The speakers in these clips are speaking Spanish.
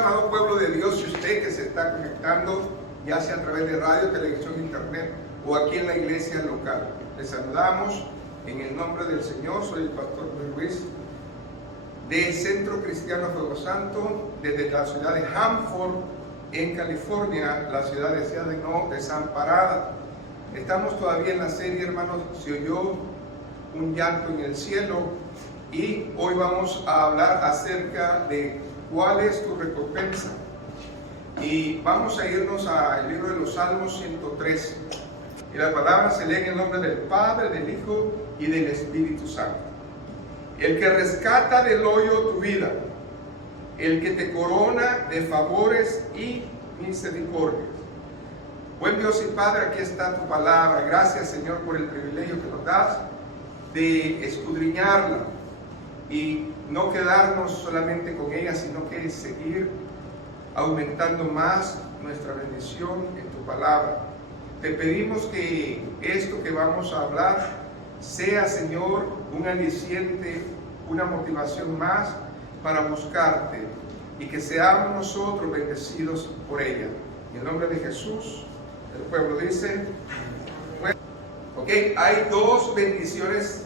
amado pueblo de Dios, y usted que se está conectando, ya sea a través de radio, televisión, internet o aquí en la iglesia local. Les saludamos en el nombre del Señor. Soy el pastor Luis del Centro Cristiano Fuego Santo, desde la ciudad de Hanford, en California, la ciudad desamparada. Estamos todavía en la serie, hermanos, Se oyó un llanto en el cielo, y hoy vamos a hablar acerca de cuál es tu recompensa. Y vamos a irnos al libro de los Salmos 103. Y la palabra se lee en el nombre del Padre, del Hijo y del Espíritu Santo. El que rescata del hoyo tu vida, el que te corona de favores y misericordias. Buen Dios y Padre, aquí está tu palabra. Gracias, Señor, por el privilegio que nos das de escudriñarla y no quedarnos solamente con ella, sino que seguir aumentando más nuestra bendición en tu palabra. Te pedimos que esto que vamos a hablar sea, Señor, un aliciente, una motivación más para buscarte, y que seamos nosotros bendecidos por ella. En el nombre de Jesús, el pueblo dice, ok, hay dos bendiciones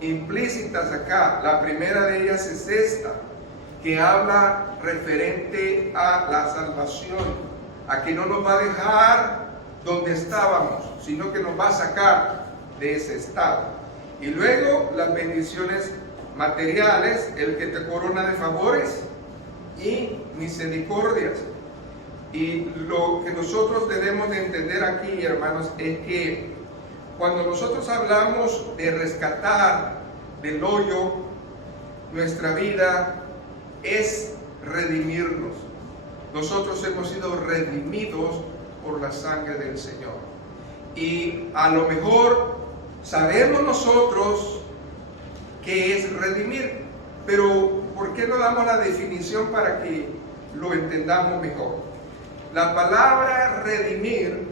implícitas acá. La primera de ellas es esta, que habla referente a la salvación, a que no nos va a dejar donde estábamos, sino que nos va a sacar de ese estado. Y luego las bendiciones materiales, el que te corona de favores y misericordias. Y lo que nosotros debemos de entender aquí, hermanos, es que cuando nosotros hablamos de rescatar del hoyo nuestra vida, es redimirnos. Nosotros hemos sido redimidos por la sangre del Señor. Y a lo mejor sabemos nosotros qué es redimir, pero ¿por qué no damos la definición para que lo entendamos mejor? La palabra redimir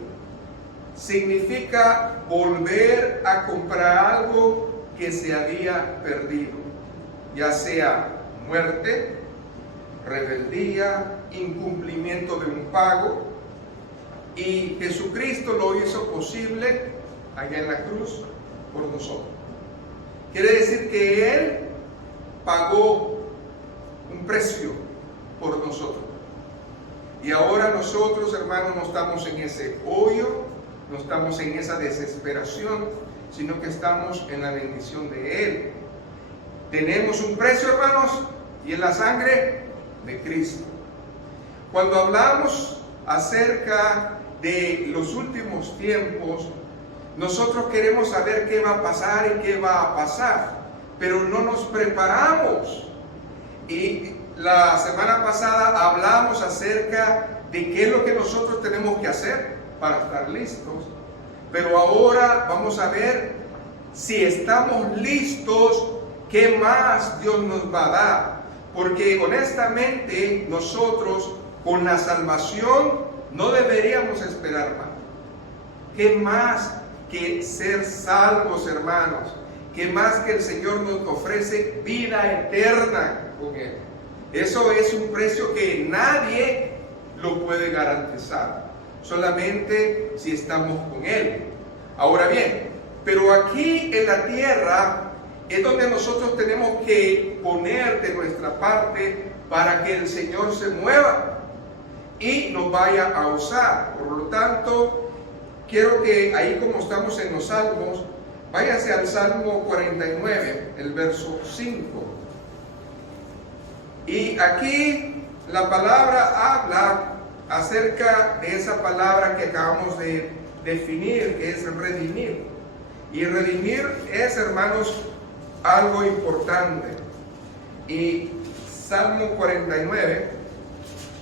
significa volver a comprar algo que se había perdido, ya sea muerte, rebeldía, incumplimiento de un pago, y Jesucristo lo hizo posible allá en la cruz por nosotros. Quiere decir que Él pagó un precio por nosotros. Y ahora nosotros, hermanos, no estamos en ese hoyo, no estamos en esa desesperación, sino que estamos en la bendición de Él. Tenemos un precio, hermanos, y es la sangre de Cristo. Cuando hablamos acerca de los últimos tiempos, nosotros queremos saber qué va a pasar y qué va a pasar, pero no nos preparamos. Y la semana pasada hablamos acerca de qué es lo que nosotros tenemos que hacer para estar listos, pero ahora vamos a ver si estamos listos, qué más Dios nos va a dar, porque honestamente nosotros con la salvación no deberíamos esperar más. ¿Qué más que ser salvos, hermanos? ¿Qué más que el Señor nos ofrece vida eterna con Él? Eso es un precio que nadie lo puede garantizar, solamente si estamos con Él. Ahora bien, pero aquí en la tierra es donde nosotros tenemos que poner de nuestra parte para que el Señor se mueva y nos vaya a usar. Por lo tanto, quiero que ahí, como estamos en los Salmos, váyase al Salmo 49, el verso 5. Y aquí la palabra habla acerca de esa palabra que acabamos de definir, que es redimir. Y redimir es, hermanos, algo importante. Y Salmo 49,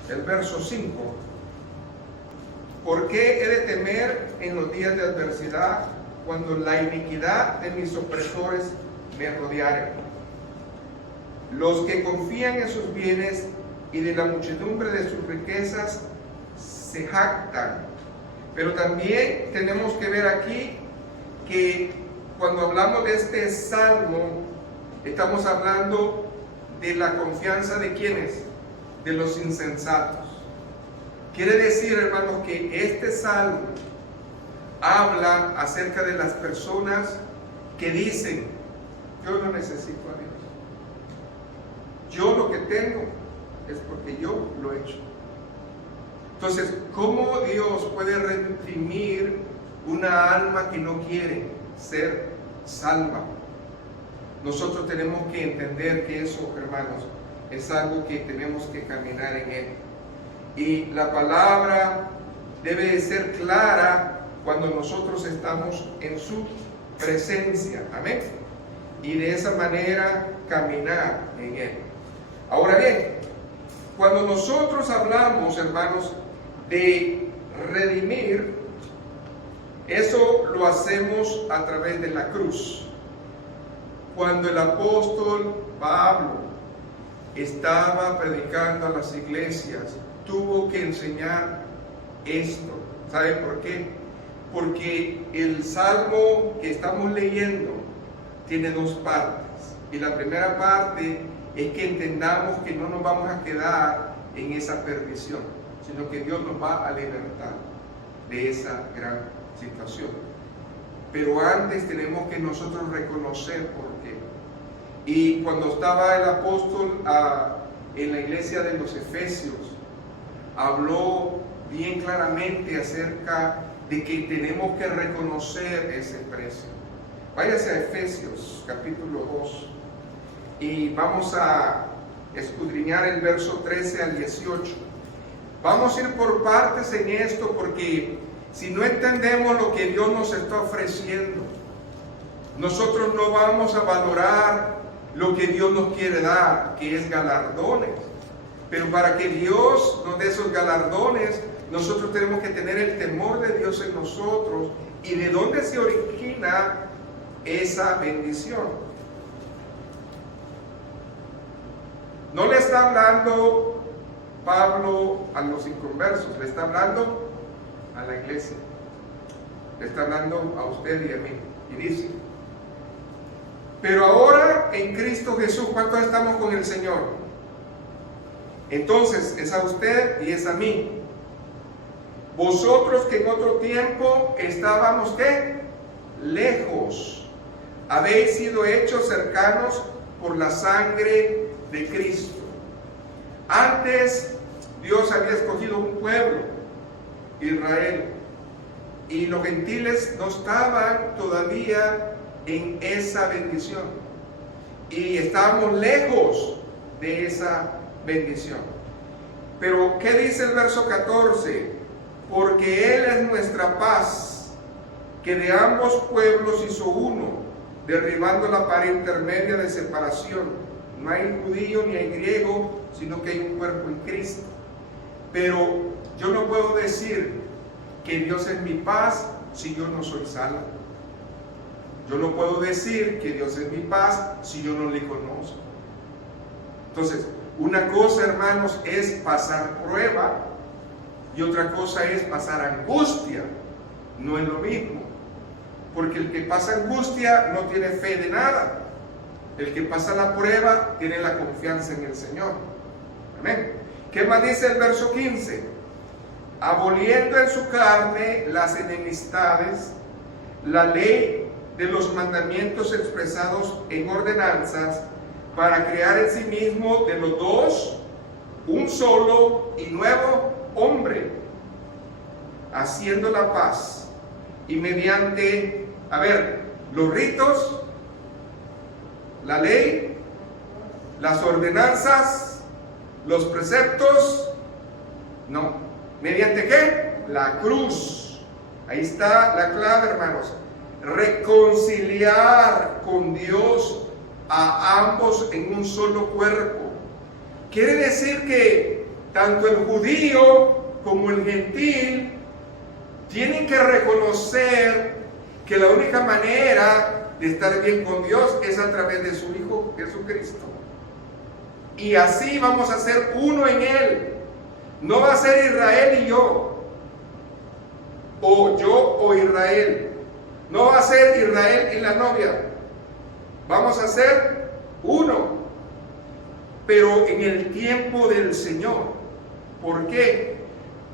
el verso 5. ¿Por qué he de temer en los días de adversidad, cuando la iniquidad de mis opresores me rodearen? Los que confían en sus bienes y de la muchedumbre de sus riquezas se jactan. Pero también tenemos que ver aquí que cuando hablamos de este salmo, estamos hablando de la confianza de ¿quiénes? de los insensatos. Quiere decir, hermanos, que este salmo habla acerca de las personas que dicen: yo no necesito a Dios, yo lo que tengo es porque yo lo he hecho. Entonces, ¿cómo Dios puede redimir una alma que no quiere ser salva? Nosotros tenemos que entender que eso, hermanos, es algo que tenemos que caminar en él. Y la palabra debe de ser clara cuando nosotros estamos en su presencia. Amén. Y de esa manera caminar en él. Ahora bien, cuando nosotros hablamos, hermanos, de redimir, eso lo hacemos a través de la cruz. Cuando el apóstol Pablo estaba predicando a las iglesias, tuvo que enseñar esto. ¿Sabe por qué? Porque el salmo que estamos leyendo tiene dos partes. Y la primera parte es que entendamos que no nos vamos a quedar en esa perdición, sino que Dios nos va a libertar de esa gran situación. Pero antes tenemos que nosotros reconocer por qué. Y cuando estaba el apóstol en la iglesia de los Efesios, habló bien claramente acerca de que tenemos que reconocer ese precio. Váyase a Efesios capítulo 2 y vamos a escudriñar el verso 13 al 18. Vamos a ir por partes en esto, porque si no entendemos lo que Dios nos está ofreciendo, nosotros no vamos a valorar lo que Dios nos quiere dar, que es galardones. Pero para que Dios nos dé esos galardones, nosotros tenemos que tener el temor de Dios en nosotros. ¿Y de dónde se origina esa bendición? No le está hablando Pablo a los inconversos, le está hablando a la iglesia, le está hablando a usted y a mí. Y dice: pero ahora en Cristo Jesús, ¿cuántos estamos con el Señor? Entonces es a usted y es a mí. Vosotros que en otro tiempo estábamos, ¿qué? Lejos, habéis sido hechos cercanos por la sangre de Cristo. Antes Dios había escogido un pueblo, Israel, y los gentiles no estaban todavía en esa bendición, y estábamos lejos de esa bendición. Pero ¿qué dice el verso 14? Porque Él es nuestra paz, que de ambos pueblos hizo uno, derribando la pared intermedia de separación. No hay judío ni hay griego, sino que hay un cuerpo en Cristo. Pero yo no puedo decir que Dios es mi paz si yo no soy salvo. Yo no puedo decir que Dios es mi paz si yo no le conozco. Entonces, una cosa, hermanos, es pasar prueba y otra cosa es pasar angustia. No es lo mismo. Porque el que pasa angustia no tiene fe de nada. El que pasa la prueba tiene la confianza en el Señor. Amén. ¿Qué más dice el verso 15? Aboliendo en su carne las enemistades, la ley de los mandamientos expresados en ordenanzas, para crear en sí mismo de los dos un solo y nuevo hombre, haciendo la paz, y mediante, los ritos, la ley, las ordenanzas, los preceptos, no. ¿Mediante qué? La cruz. Ahí está la clave, hermanos. Reconciliar con Dios a ambos en un solo cuerpo. Quiere decir que tanto el judío como el gentil tienen que reconocer que la única manera de estar bien con Dios es a través de su Hijo Jesucristo. Y así vamos a ser uno en Él. No va a ser Israel y yo, o yo o Israel. No va a ser Israel y la novia. Vamos a ser uno. pero en el tiempo del Señor. ¿Por qué?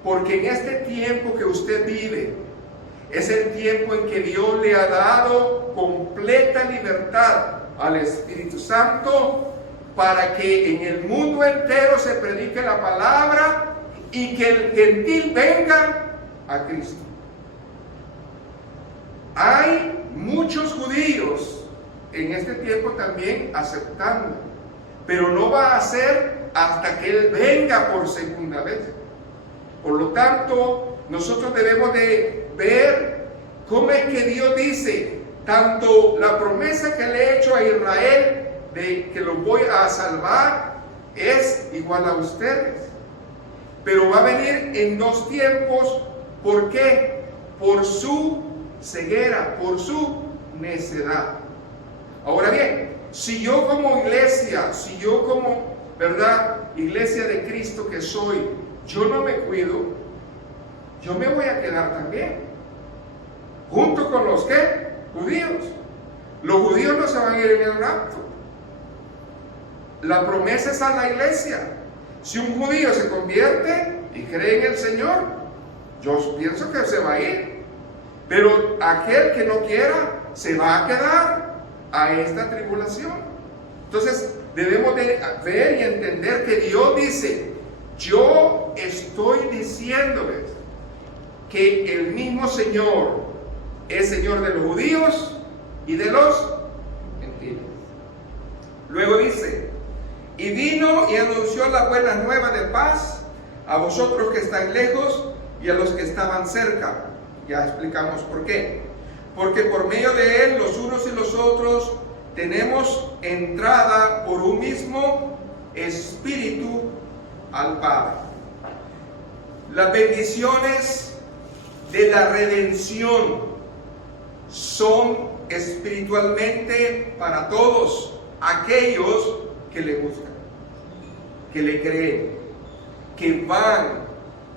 Porque en este tiempo que usted vive, es el tiempo en que Dios le ha dado completa libertad al Espíritu Santo para que en el mundo entero se predique la palabra y que el gentil venga a Cristo. Hay muchos judíos en este tiempo también aceptando, pero no va a ser hasta que Él venga por segunda vez. Por lo tanto, nosotros debemos de ver cómo es que Dios dice, tanto la promesa que le he hecho a Israel de que los voy a salvar es igual a ustedes, pero va a venir en dos tiempos. ¿Por qué? Por su ceguera, por su necedad. Ahora bien, si yo como iglesia, si yo como, ¿verdad?, iglesia de Cristo que soy, yo no me cuido, yo me voy a quedar también, junto con los ¿qué? Judíos. Los judíos no se van a ir en el rapto. La promesa es a la iglesia. Si un judío se convierte y cree en el Señor, yo pienso que se va a ir. Pero aquel que no quiera, se va a quedar a esta tribulación. Entonces, debemos de ver y entender que Dios dice, yo estoy diciéndoles que el mismo Señor es Señor de los judíos y de los gentiles. Luego dice, y vino y anunció la buena nueva de paz a vosotros que estáis lejos y a los que estaban cerca. Ya explicamos por qué. Porque por medio de Él, los unos y los otros, tenemos entrada por un mismo Espíritu al Padre. Las bendiciones de la redención son espiritualmente para todos aquellos que le buscan, que le creen, que van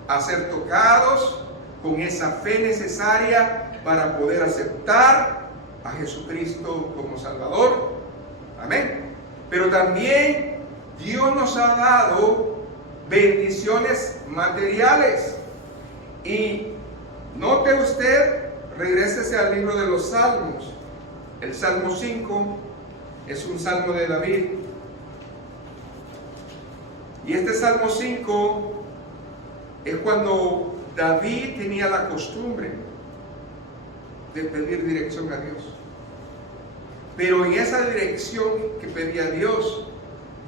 a ser tocados con esa fe necesaria para poder aceptar a Jesucristo como Salvador. Amén. Pero también Dios nos ha dado bendiciones materiales. Y note usted, regrésese al libro de los Salmos. El Salmo 5 es un salmo de David. Y este Salmo 5 es cuando David tenía la costumbre de pedir dirección a Dios. Pero en esa dirección que pedía a Dios,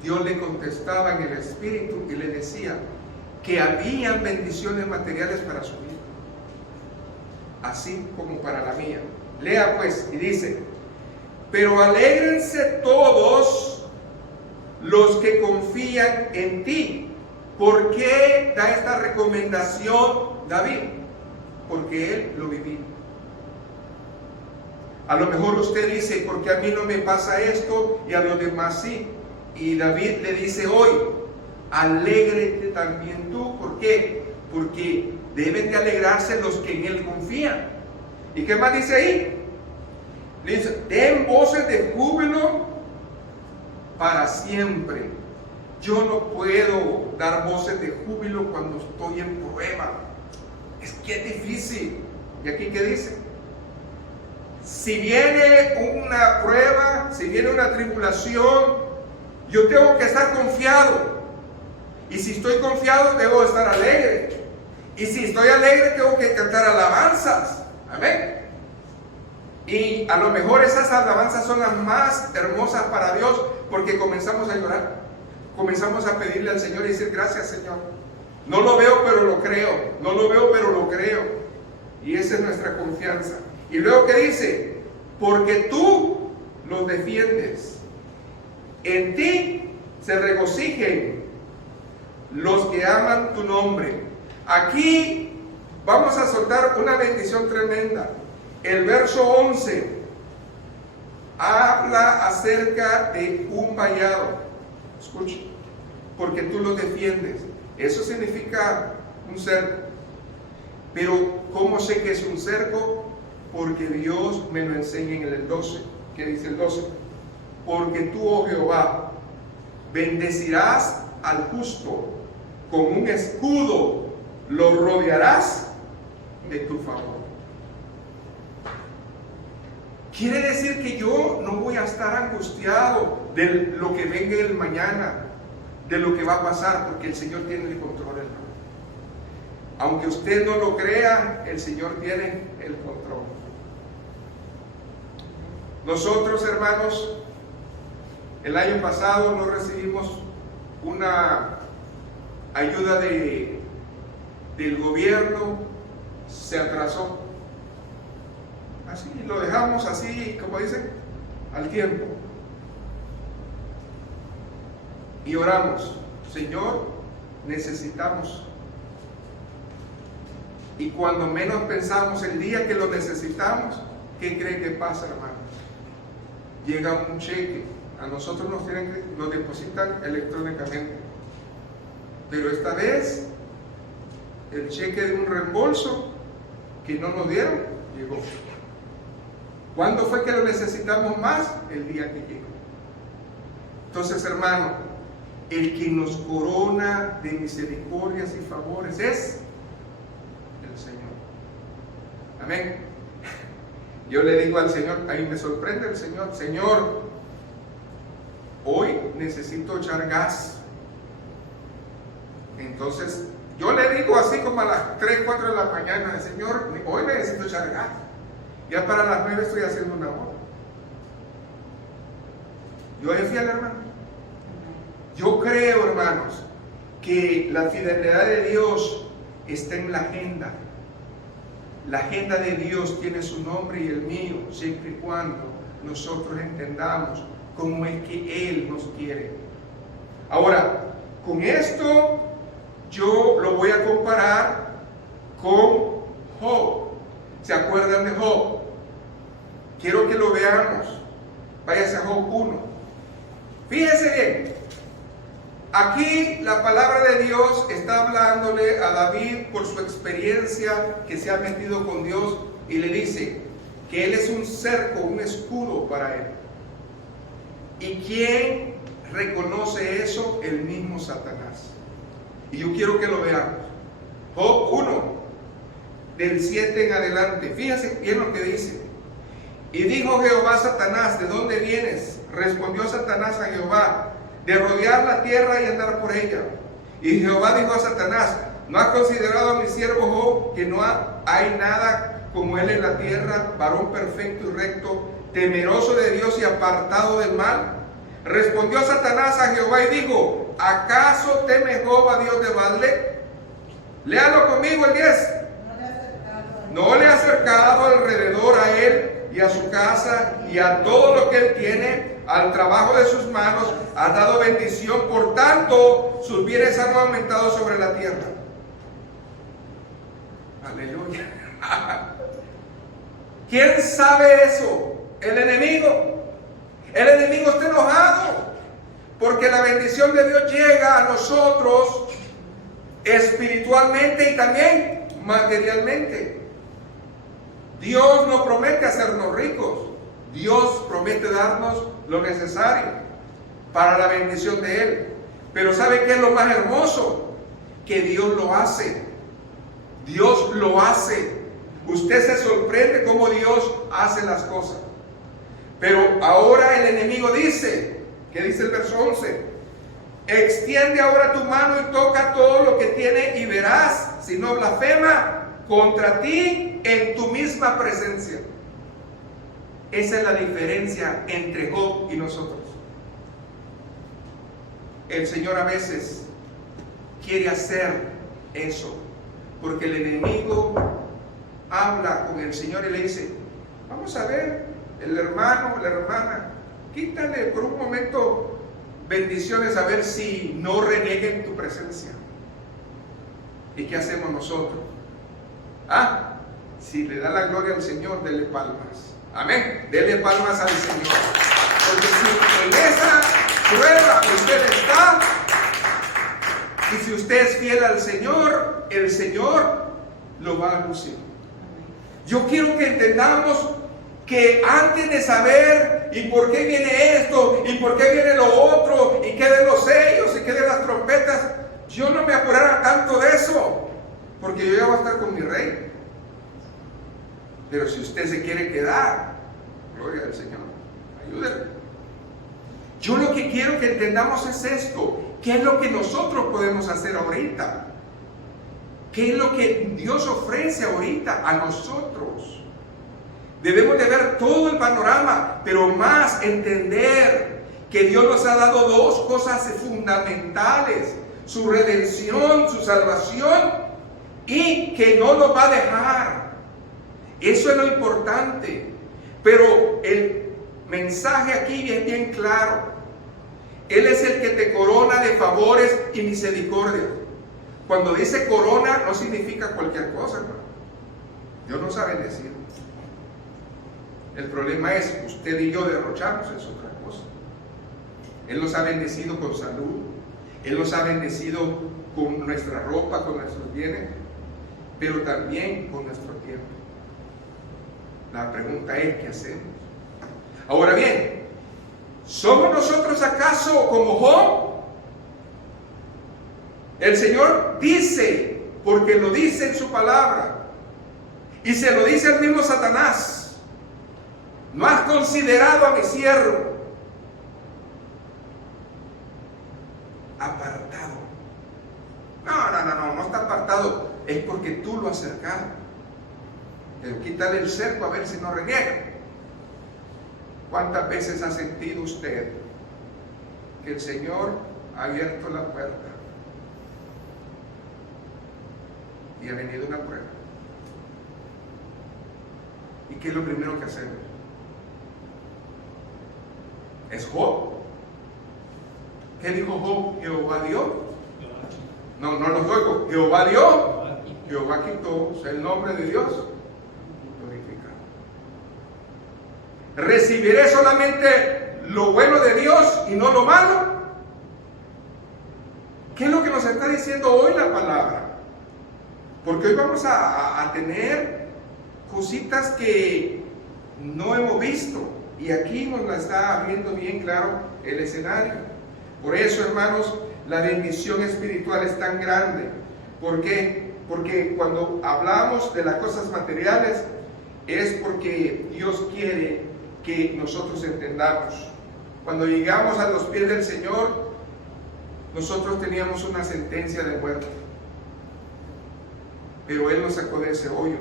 Dios le contestaba en el Espíritu y le decía que habían bendiciones materiales para su vida, así como para la mía. Lea pues, y dice, pero alégrense todos los que confían en ti. ¿Por qué da esta recomendación David? Porque él lo vivía. A lo mejor usted dice, porque a mí no me pasa esto y a los demás sí. Y David le dice hoy, alégrate también tú. ¿Por qué? Porque deben de alegrarse los que en él confían. ¿Y qué más dice ahí? Dice, den voces de júbilo para siempre. Yo no puedo dar voces de júbilo cuando estoy en prueba. Es que es difícil. ¿Y aquí qué dice? Si viene una prueba, si viene una tribulación, yo tengo que estar confiado. Y si estoy confiado, debo estar alegre. Y si estoy alegre, tengo que cantar alabanzas. Amén. Y a lo mejor esas alabanzas son las más hermosas para Dios, porque comenzamos a llorar. Comenzamos a pedirle al Señor y decir, gracias Señor. No lo veo, pero lo creo. No lo veo, pero lo creo. Y esa es nuestra confianza. Y luego que dice, porque tú los defiendes. En ti se regocijen los que aman tu nombre. Aquí vamos a soltar una bendición tremenda. El verso 11 habla acerca de un vallado. Escucha, porque tú los defiendes. Eso significa un cerco. Pero ¿cómo sé que es un cerco? Porque Dios me lo enseña en el 12. ¿Qué dice el 12? Porque tú, oh Jehová, Bendecirás al justo, con un escudo lo rodearás de tu favor. Quiere decir que yo no voy a estar angustiado de lo que venga el mañana, de lo que va a pasar, porque el Señor tiene el control, hermano. Aunque usted no lo crea, el Señor tiene el control. Nosotros, hermanos, el año pasado no recibimos una ayuda del gobierno, se atrasó. Así, lo dejamos así, como dicen, al tiempo. Y oramos, Señor, necesitamos. Y cuando menos pensamos, el día que lo necesitamos, ¿qué cree que pasa, hermano? Llega un cheque, a nosotros nos depositan electrónicamente, pero esta vez el cheque de un reembolso que no nos dieron, llegó. ¿Cuándo fue que lo necesitamos más? El día que llegó. Entonces, hermano, el que nos corona de misericordias y favores es el Señor. Amén. Yo le digo al Señor, ahí me sorprende el Señor, Señor, hoy necesito echar gas. Entonces, yo le digo así como a las 3, 4 de la mañana, Señor, hoy necesito echar gas. Ya para las 9 estoy haciendo una hora. Yo es fiel, hermano. Yo creo, hermanos, que la fidelidad de Dios está en la agenda. La agenda de Dios tiene su nombre y el mío, siempre y cuando nosotros entendamos cómo es que Él nos quiere. Ahora, con esto yo lo voy a comparar con Job. ¿Se acuerdan de Job? Quiero que lo veamos. Váyase a Job 1. Fíjense bien. Aquí la palabra de Dios está hablándole a David por su experiencia que se ha metido con Dios y le dice que él es un cerco, un escudo para él. ¿Y quién reconoce eso? El mismo Satanás. Y yo quiero que lo veamos. Job 1, del 7 en adelante. Fíjense bien lo que dice. Y dijo Jehová a Satanás, ¿de dónde vienes? Respondió Satanás a Jehová, de rodear la tierra y andar por ella. Y Jehová dijo a Satanás, ¿no has considerado a mi siervo Job, que no hay nada como él en la tierra, varón perfecto y recto, temeroso de Dios y apartado del mal? Respondió Satanás a Jehová y dijo, ¿acaso teme Job a Dios de balde? Léalo conmigo el 10. No le ha acercado alrededor a él y a su casa y a todo lo que él tiene, al trabajo de sus manos, ha dado bendición, por tanto sus bienes han aumentado sobre la tierra. Aleluya. ¿Quién sabe eso? El enemigo. El enemigo está enojado porque la bendición de Dios llega a nosotros espiritualmente y también materialmente. Dios no promete hacernos ricos. Dios promete darnos lo necesario para la bendición de Él. Pero ¿sabe qué es lo más hermoso? Que Dios lo hace. Dios lo hace. Usted se sorprende cómo Dios hace las cosas. Pero ahora el enemigo dice, ¿qué dice el verso 11? Extiende ahora tu mano y toca todo lo que tiene y verás, si no blasfema contra ti en tu misma presencia. Esa es la diferencia entre Job y nosotros. El Señor a veces quiere hacer eso, porque el enemigo habla con el Señor y le dice, vamos a ver, el hermano o la hermana, quítale por un momento bendiciones a ver si no renieguen tu presencia. ¿Y qué hacemos nosotros? Si le da la gloria al Señor, dele palmas. Amén. Dele palmas al Señor. Porque si en esa prueba usted está, y si usted es fiel al Señor, el Señor lo va a lucir. Yo quiero que entendamos que antes de saber y por qué viene esto y por qué viene lo otro y qué de los sellos y qué de las trompetas, yo no me apurara tanto de eso, porque yo ya voy a estar con mi rey. Pero si usted se quiere quedar, gloria al Señor, ayúdenme. Yo lo que quiero que entendamos es esto: ¿qué es lo que nosotros podemos hacer ahorita? ¿Qué es lo que Dios ofrece ahorita a nosotros? Debemos de ver todo el panorama, pero más entender que Dios nos ha dado dos cosas fundamentales: su redención, su salvación, y que no nos va a dejar. Eso es lo importante. Pero el mensaje aquí es bien claro. Él es el que te corona de favores y misericordia. Cuando dice corona, no significa cualquier cosa, hermano. Dios nos ha bendecido. El problema es, usted y yo derrochamos, es otra cosa. Él nos ha bendecido con salud, Él nos ha bendecido con nuestra ropa, con nuestros bienes, pero también con nuestro tiempo. La pregunta es, ¿qué hacemos? Ahora bien, ¿somos nosotros acaso como Job? El Señor dice, porque lo dice en su palabra, y se lo dice el mismo Satanás: ¿no has considerado a mi siervo apartado? No está apartado, es porque tú lo has cercado. Pero quítale el cerco a ver si no reniega. ¿Cuántas veces ha sentido usted que el Señor ha abierto la puerta y ha venido una prueba? ¿Y qué es lo primero que hacemos? ¿Es Job? ¿Qué dijo Job? ¿Jehová dio? No los oigo. ¿Jehová dio? Jehová quitó. O sea, el nombre de Dios glorificado. ¿Recibiré solamente lo bueno de Dios y no lo malo? ¿Qué es lo que nos está diciendo hoy la palabra? Porque hoy vamos a tener cositas que no hemos visto, y aquí nos la está abriendo bien claro el escenario. Por eso, hermanos, la bendición espiritual es tan grande. ¿Por qué? Porque cuando hablamos de las cosas materiales es porque Dios quiere que nosotros entendamos. Cuando llegamos a los pies del Señor, nosotros teníamos una sentencia de muerte, pero Él nos sacó de ese hoyo.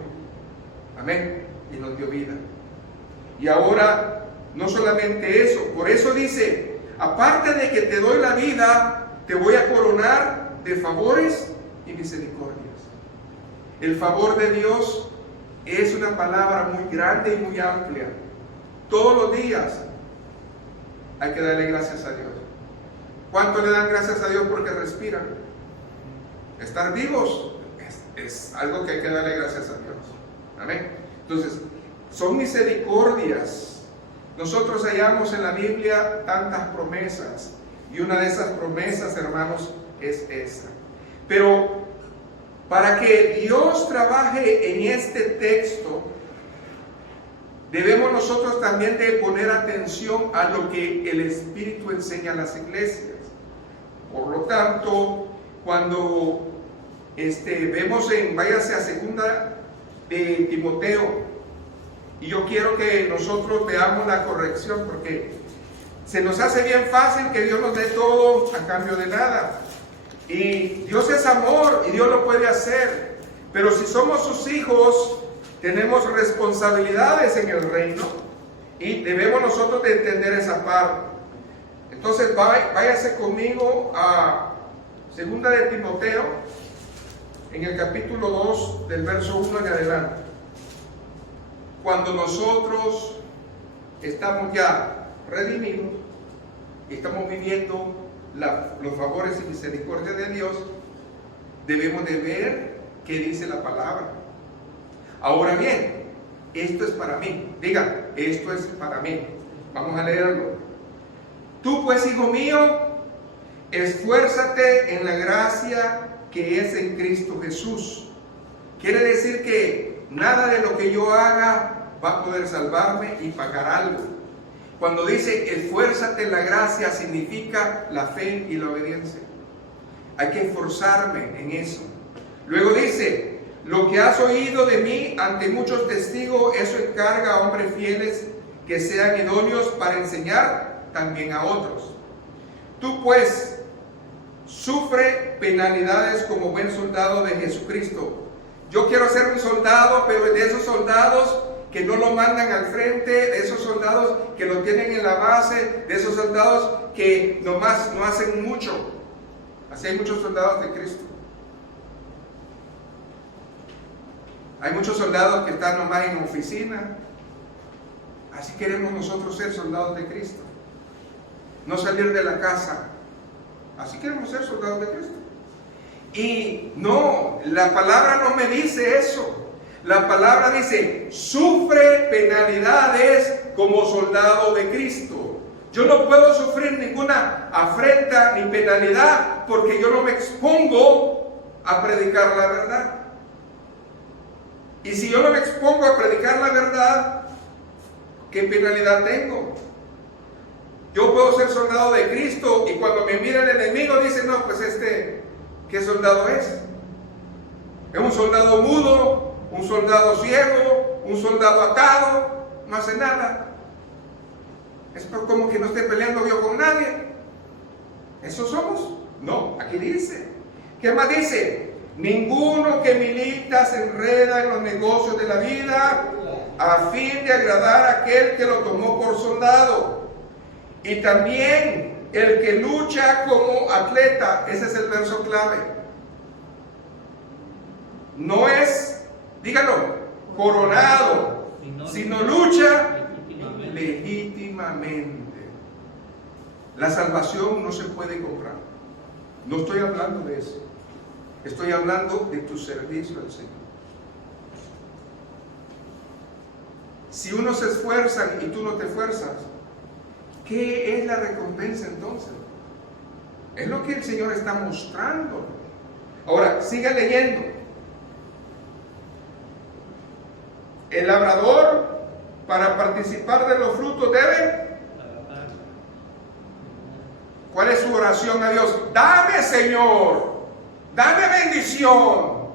Amén. Y nos dio vida. Y ahora, no solamente eso, por eso dice: aparte de que te doy la vida, te voy a coronar de favores y misericordias. El favor de Dios es una palabra muy grande y muy amplia. Todos los días hay que darle gracias a Dios. ¿Cuánto le dan gracias a Dios porque respiran? Estar vivos es algo que hay que darle gracias a Dios. Amén. Entonces, son misericordias. Nosotros hallamos en la Biblia tantas promesas, y una de esas promesas, hermanos, es esa. Pero para que Dios trabaje en este texto, debemos nosotros también de poner atención a lo que el Espíritu enseña a las iglesias. Por lo tanto, cuando vemos váyase a segunda de Timoteo, y yo quiero que nosotros veamos la corrección, porque se nos hace bien fácil que Dios nos dé todo a cambio de nada. Y Dios es amor y Dios lo puede hacer. Pero si somos sus hijos, tenemos responsabilidades en el reino y debemos nosotros de entender esa parte. Entonces váyase conmigo a segunda de Timoteo, en el capítulo 2, del verso 1 en adelante. Cuando nosotros estamos ya redimidos y estamos viviendo los favores y misericordia de Dios, debemos de ver qué dice la palabra. Ahora bien, esto es para mí. Diga, esto es para mí. Vamos a leerlo. Tú pues, hijo mío, esfuérzate en la gracia que es en Cristo Jesús. Quiere decir que nada de lo que yo haga va a poder salvarme y pagar algo. Cuando dice esfuérzate en la gracia, significa la fe y la obediencia. Hay que esforzarme en eso. Luego dice, lo que has oído de mí ante muchos testigos, eso encarga a hombres fieles que sean idóneos para enseñar también a otros. Tú pues sufre penalidades como buen soldado de Jesucristo. Yo quiero ser un soldado, pero de esos soldados que no lo mandan al frente, de esos soldados que lo tienen en la base, de esos soldados que nomás no hacen mucho. Así hay muchos soldados de Cristo. Hay muchos soldados que están nomás en oficina. Así queremos nosotros ser soldados de Cristo. No salir de la casa. Así queremos ser soldados de Cristo. Y no, la palabra no me dice eso. La palabra dice, sufre penalidades como soldado de Cristo. Yo no puedo sufrir ninguna afrenta ni penalidad porque yo no me expongo a predicar la verdad. Y si yo no me expongo a predicar la verdad, ¿qué penalidad tengo? Yo puedo ser soldado de Cristo y cuando me mira el enemigo dice, no, pues ¿qué soldado es? Es un soldado mudo, un soldado ciego, un soldado atado, no hace nada. Es como que no esté peleando yo con nadie. ¿Esos somos? No, aquí dice. ¿Qué más dice? Ninguno que milita se enreda en los negocios de la vida a fin de agradar a aquel que lo tomó por soldado. Y también el que lucha como atleta, ese es el verso clave. No es, dígalo, coronado, sino lucha legítimamente. La salvación no se puede comprar. No estoy hablando de eso. Estoy hablando de tu servicio al Señor. Si uno se esfuerza y tú no te esfuerzas, ¿qué es la recompensa entonces? Es lo que el Señor está mostrando. Ahora, siga leyendo. El labrador, para participar de los frutos, debe. ¿Cuál es su oración a Dios? Dame, Señor, dame bendición.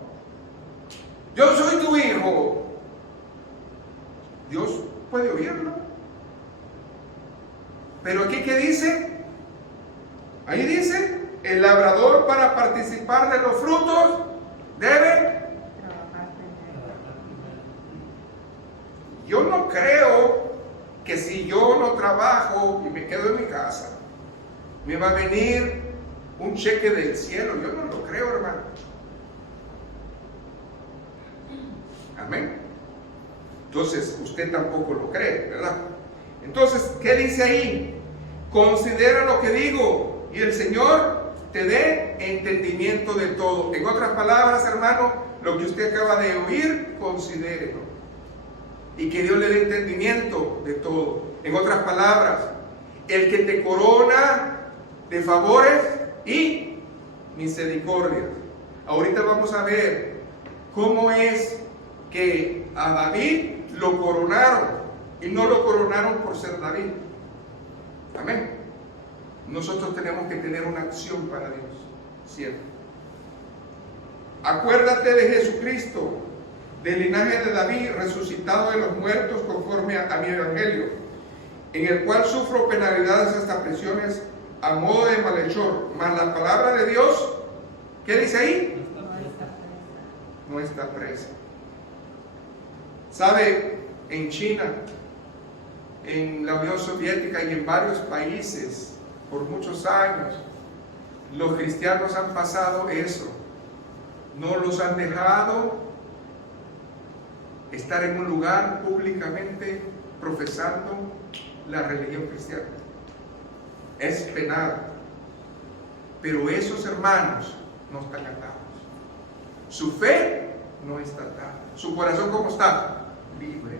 Yo soy tu hijo. Dios puede oírlo. Pero aquí, ¿qué dice? Ahí dice, el labrador para participar de los frutos debe. Yo no creo que si yo no trabajo y me quedo en mi casa, me va a venir un cheque del cielo. Yo no lo creo, hermano. Amén. Entonces, usted tampoco lo cree, ¿verdad? Entonces, ¿qué dice ahí? Considera lo que digo y el Señor te dé entendimiento de todo. En otras palabras, hermano, lo que usted acaba de oír, considérelo. Y que Dios le dé entendimiento de todo. En otras palabras, el que te corona de favores y misericordia. Ahorita vamos a ver cómo es que a David lo coronaron y no lo coronaron por ser David. Amén. Nosotros tenemos que tener una acción para Dios siempre. Acuérdate de Jesucristo, del linaje de David, resucitado de los muertos conforme a mi evangelio, en el cual sufro penalidades hasta prisiones a modo de malhechor, mas la palabra de Dios, ¿qué dice ahí? No está presa. ¿Sabe? En China, en la Unión Soviética y en varios países, por muchos años, los cristianos han pasado eso. No los han dejado estar en un lugar públicamente profesando la religión cristiana. Es penado. Pero esos hermanos no están atados. Su fe no está atada. Su corazón, ¿cómo está? Libre.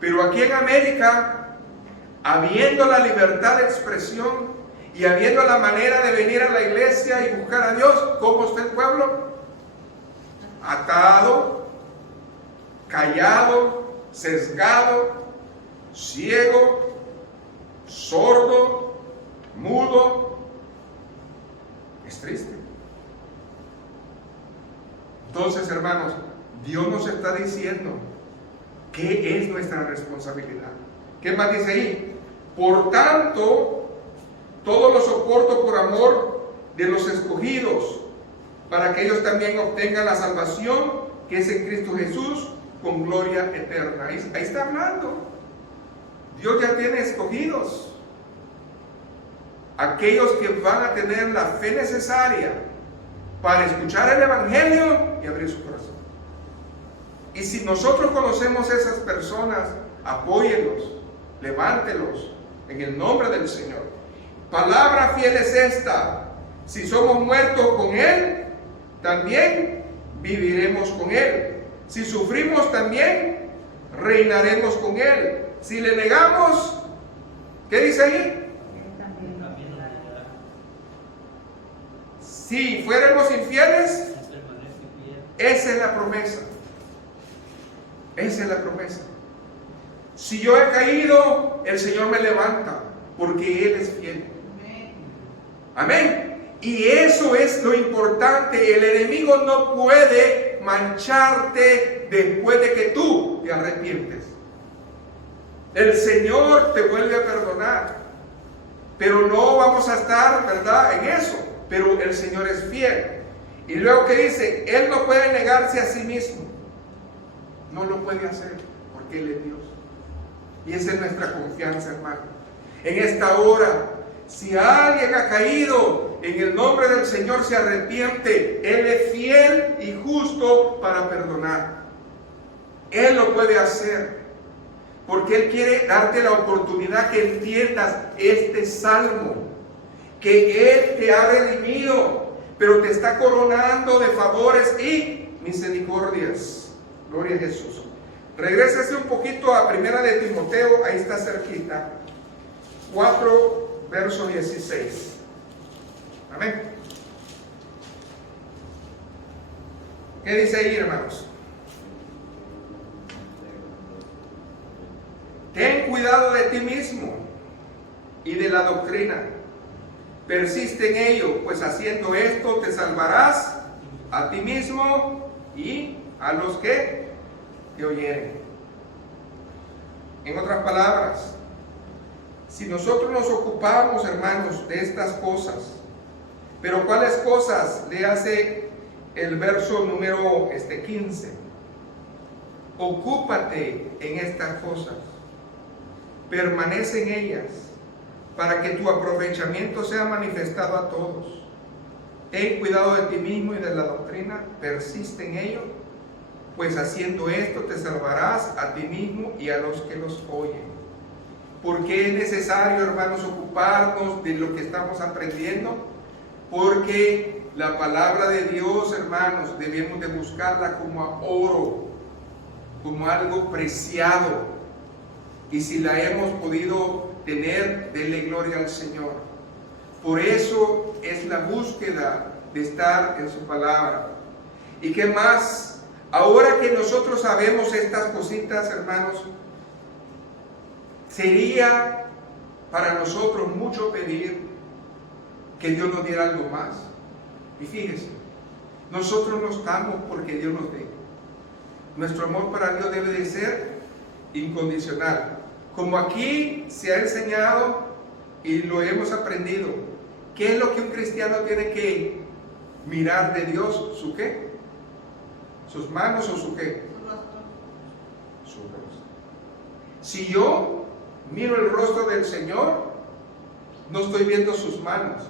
Pero aquí en América, habiendo la libertad de expresión y habiendo la manera de venir a la iglesia y buscar a Dios, ¿cómo está el pueblo? Atado, callado, sesgado, ciego, sordo, mudo. Es triste. Entonces, hermanos, Dios nos está diciendo qué es nuestra responsabilidad. ¿Qué más dice ahí? Por tanto, todo lo soporto por amor de los escogidos, para que ellos también obtengan la salvación que es en Cristo Jesús, con gloria eterna. Ahí está hablando. Dios ya tiene escogidos. Aquellos que van a tener la fe necesaria para escuchar el Evangelio y abrir su corazón. Y si nosotros conocemos a esas personas, apóyenlos, levántelos en el nombre del Señor. Palabra fiel es esta: si somos muertos con Él, también viviremos con Él. Si sufrimos, también reinaremos con Él. Si le negamos, ¿qué dice ahí? Si fuéramos infieles, esa es la promesa. Esa es la promesa. Si yo he caído, el Señor me levanta, porque Él es fiel. Amén. Y eso es lo importante. El enemigo no puede mancharte después de que tú te arrepientes. El Señor te vuelve a perdonar, pero no vamos a estar, ¿verdad?, en eso. Pero el Señor es fiel. Y luego que dice, Él no puede negarse a sí mismo. No lo puede hacer, porque Él es Dios. Y esa es nuestra confianza, hermano. En esta hora, si alguien ha caído, en el nombre del Señor se arrepiente. Él es fiel y justo para perdonar. Él lo puede hacer, porque Él quiere darte la oportunidad que entiendas este salmo, que Él te ha redimido, pero te está coronando de favores y misericordias. Gloria a Jesús. Regrésese un poquito a Primera de Timoteo, ahí está cerquita, 4, verso 16. Amén. ¿Qué dice ahí, hermanos? Ten cuidado de ti mismo y de la doctrina. Persiste en ello, pues haciendo esto te salvarás a ti mismo y a los que te oyeren. En otras palabras, si nosotros nos ocupamos, hermanos, de estas cosas, pero ¿cuáles cosas? Le hace el verso número 15. Ocúpate en estas cosas, permanece en ellas, para que tu aprovechamiento sea manifestado a todos. Ten cuidado de ti mismo y de la doctrina, persiste en ello, pues haciendo esto te salvarás a ti mismo y a los que los oyen. ¿Por qué es necesario, hermanos, ocuparnos de lo que estamos aprendiendo? Porque la palabra de Dios, hermanos, debemos de buscarla como a oro, como algo preciado. Y si la hemos podido tener, denle gloria al Señor. Por eso es la búsqueda de estar en su palabra. ¿Y qué más? Ahora que nosotros sabemos estas cositas, hermanos, sería para nosotros mucho pedir que Dios nos diera algo más. Y fíjese, nosotros no estamos porque Dios nos dé. Nuestro amor para Dios debe de ser incondicional. Como aquí se ha enseñado y lo hemos aprendido, ¿qué es lo que un cristiano tiene que mirar de Dios? ¿Su qué? ¿Sus manos o su qué? Su rostro. Si yo miro el rostro del Señor, no estoy viendo sus manos.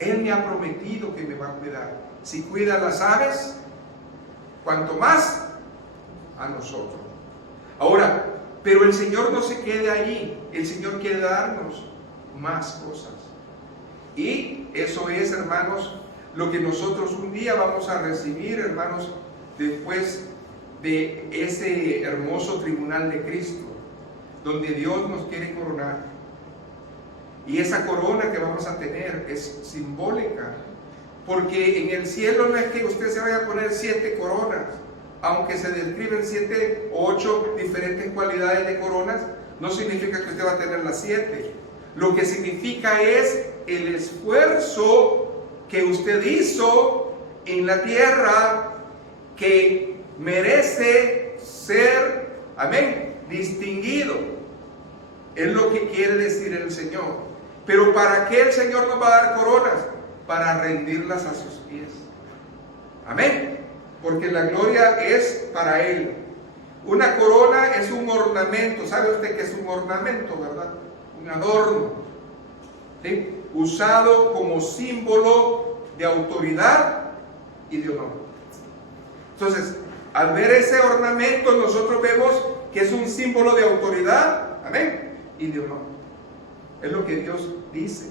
Él me ha prometido que me va a cuidar. Si cuida a las aves, cuanto más a nosotros. Ahora, pero el Señor no se queda allí. El Señor quiere darnos más cosas. Y eso es, hermanos, lo que nosotros un día vamos a recibir, hermanos, después de ese hermoso tribunal de Cristo, donde Dios nos quiere coronar. Y esa corona que vamos a tener es simbólica, porque en el cielo no es que usted se vaya a poner 7 coronas. aunque se describen 7 o 8 diferentes cualidades de coronas, no significa que usted va a tener las 7. Lo que significa es el esfuerzo que usted hizo en la tierra, que merece ser, amén, distinguido. Es lo que quiere decir el Señor. Pero ¿para qué el Señor nos va a dar coronas? Para rendirlas a sus pies. Amén. Porque la gloria es para Él. Una corona es un ornamento. ¿Sabe usted qué es un ornamento, verdad? Un adorno, ¿sí? Usado como símbolo de autoridad y de honor. Entonces, al ver ese ornamento, nosotros vemos que es un símbolo de autoridad, amén, y de honor. Es lo que Dios dice.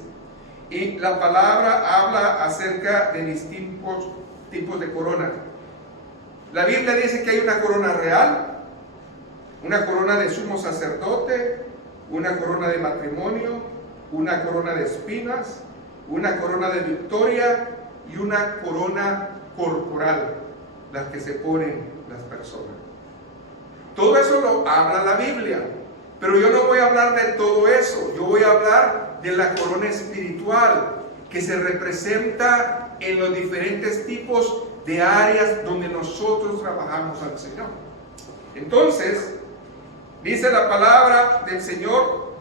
Y la palabra habla acerca de distintos tipos de corona. La Biblia dice que hay una corona real, una corona de sumo sacerdote, una corona de matrimonio, una corona de espinas, una corona de victoria y una corona corporal, las que se ponen las personas. Todo eso lo habla la Biblia, pero yo no voy a hablar de todo eso. Yo voy a hablar de la corona espiritual, que se representa en los diferentes tipos de áreas donde nosotros trabajamos al Señor. Entonces, dice la palabra del Señor,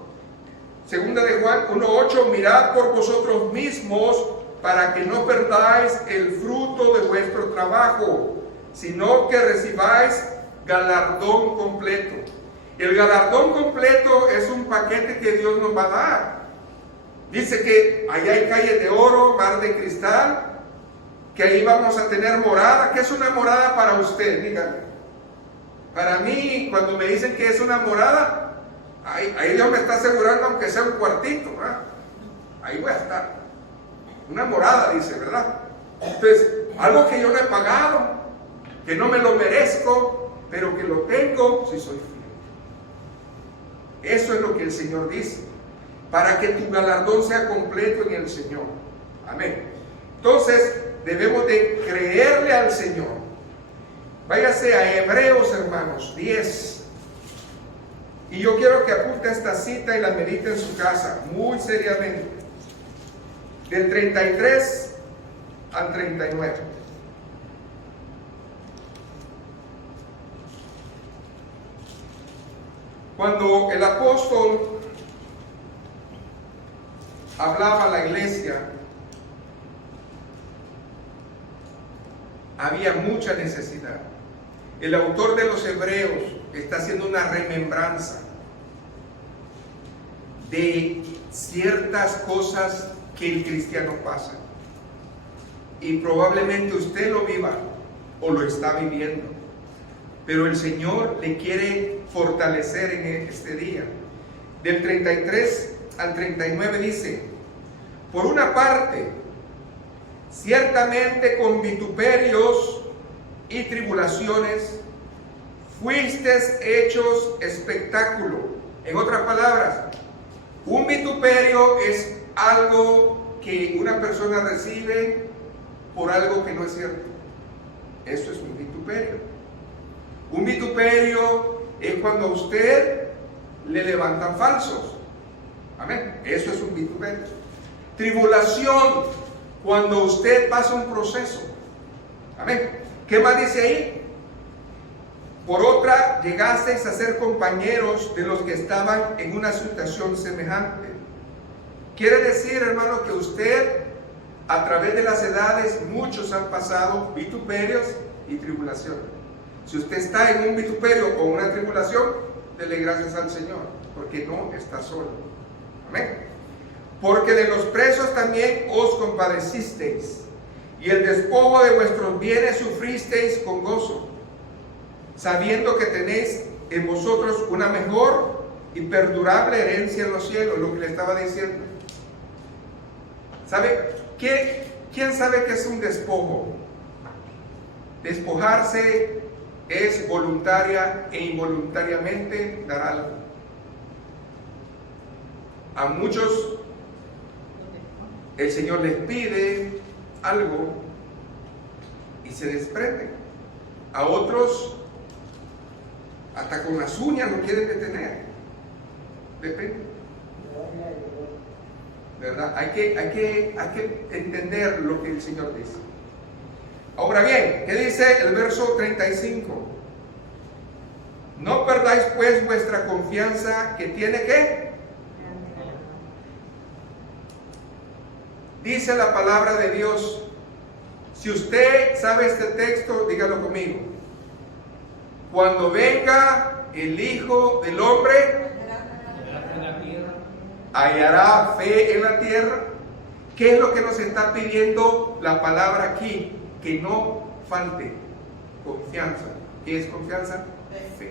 segunda de Juan 1:8, mirad por vosotros mismos para que no perdáis el fruto de vuestro trabajo, sino que recibáis galardón completo. El galardón completo es un paquete que Dios nos va a dar. Dice que allá hay calles de oro, mar de cristal, que ahí vamos a tener morada. ¿Qué es una morada para usted? Díganme. Para mí, cuando me dicen que es una morada, ahí Dios me está asegurando, aunque sea un cuartito, ¿verdad? Ahí voy a estar. Una morada, dice, ¿verdad? Entonces, algo que yo no he pagado, que no me lo merezco, pero que lo tengo si soy fiel. Eso es lo que el Señor dice, para que tu galardón sea completo en el Señor. Amén. Entonces, debemos de creerle al Señor. Váyase a Hebreos, hermanos, 10. Y yo quiero que apunte esta cita y la medite en su casa, muy seriamente. Del 33 al 39. Cuando el apóstol hablaba a la iglesia, había mucha necesidad. El autor de los Hebreos está haciendo una remembranza de ciertas cosas que el cristiano pasa. Y probablemente usted lo viva o lo está viviendo. Pero el Señor le quiere fortalecer en este día. Del 33 al 39 dice: por una parte, ciertamente con vituperios y tribulaciones fuisteis hechos espectáculo. En otras palabras, un vituperio es algo que una persona recibe por algo que no es cierto. Eso es un vituperio. Un vituperio es cuando a usted le levantan falsos. Amén. Eso es un vituperio. Tribulación, cuando usted pasa un proceso. Amén. ¿Qué más dice ahí? Por otra, llegasteis a ser compañeros de los que estaban en una situación semejante. Quiere decir, hermano, que usted, a través de las edades, muchos han pasado vituperios y tribulaciones. Si usted está en un vituperio o una tribulación, dele gracias al Señor, porque no está solo. Amén. Porque de los presos también os compadecisteis, y el despojo de vuestros bienes sufristeis con gozo, sabiendo que tenéis en vosotros una mejor y perdurable herencia en los cielos. Lo que le estaba diciendo. ¿Sabe? ¿Quién sabe qué es un despojo? Despojarse es voluntaria e involuntariamente dar algo. A muchos el Señor les pide algo y se desprenden. A otros, hasta con las uñas lo quieren detener. Depende. ¿Verdad? Hay que entender lo que el Señor dice. Ahora bien, ¿qué dice el verso 35? No perdáis pues vuestra confianza, que tiene ¿qué? Dice la palabra de Dios. Si usted sabe este texto, dígalo conmigo. Cuando venga el Hijo del Hombre, hallará fe en la tierra. ¿Qué es lo que nos está pidiendo la palabra aquí? Que no falte confianza. ¿Qué es confianza? Fe.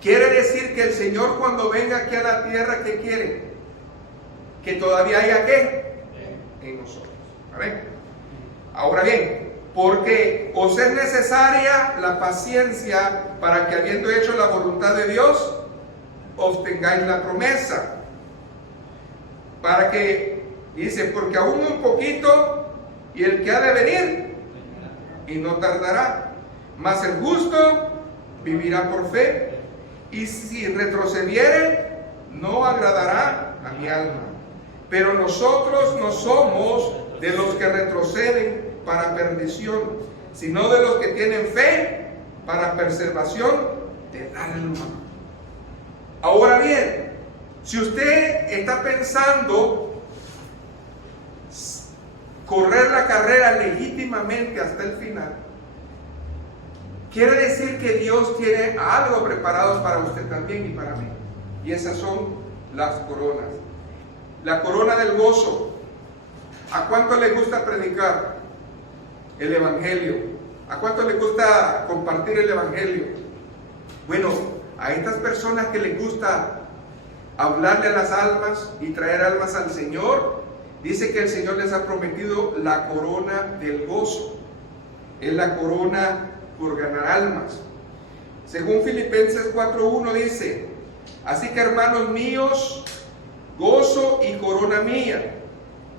Quiere decir que el Señor, cuando venga aquí a la tierra, ¿qué quiere? Que todavía haya ¿qué? En nosotros. ¿Amén? Ahora bien, porque os es necesaria la paciencia para que, habiendo hecho la voluntad de Dios, obtengáis la promesa. Para que, dice, porque aún un poquito, y el que ha de venir, y no tardará. Mas el justo vivirá por fe, y si retrocediere, no agradará a mi alma. Pero nosotros no somos de los que retroceden para perdición, sino de los que tienen fe para preservación del alma. Ahora bien, si usted está pensando correr la carrera legítimamente hasta el final, quiere decir que Dios tiene algo preparado para usted también y para mí. Y esas son las coronas. La corona del gozo. ¿A cuánto le gusta predicar el Evangelio? ¿A cuánto le gusta compartir el Evangelio? Bueno, a estas personas que les gusta hablarle a las almas y traer almas al Señor, dice que el Señor les ha prometido la corona del gozo. Es la corona por ganar almas. Según Filipenses 4:1 dice: así que, hermanos míos, gozo y corona mía,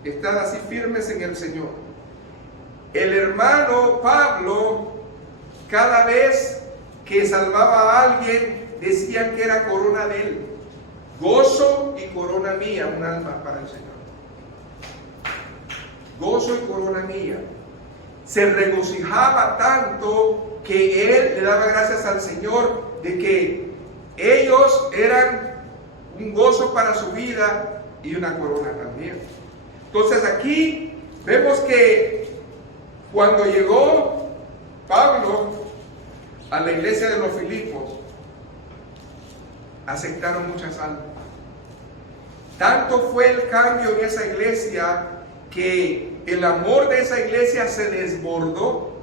estad así firmes en el Señor. El hermano Pablo, cada vez que salvaba a alguien, decían que era corona de él. Gozo y corona mía, un alma para el Señor. Gozo y corona mía. Se regocijaba tanto que él le daba gracias al Señor de que ellos eran un gozo para su vida y una corona también. Entonces aquí vemos que cuando llegó Pablo a la iglesia de los Filipos, aceptaron muchas almas. Tanto fue el cambio en esa iglesia que el amor de esa iglesia se desbordó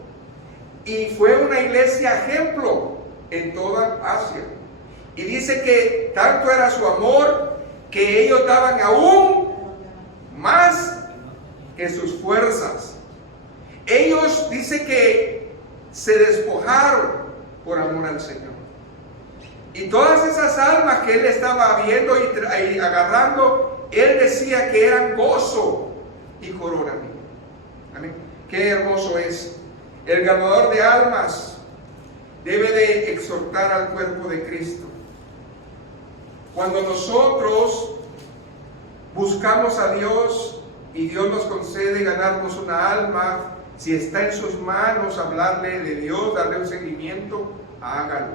y fue una iglesia ejemplo en toda Asia. Y dice que tanto era su amor que ellos daban aún más que sus fuerzas. Ellos, dice que se despojaron por amor al Señor. Y todas esas almas que él estaba viendo y agarrando, él decía que eran gozo y corona mía. Amén. Qué hermoso es. El ganador de almas debe de exhortar al cuerpo de Cristo. Cuando nosotros buscamos a Dios y Dios nos concede ganarnos una alma, si está en sus manos hablarle de Dios, darle un seguimiento, hágalo.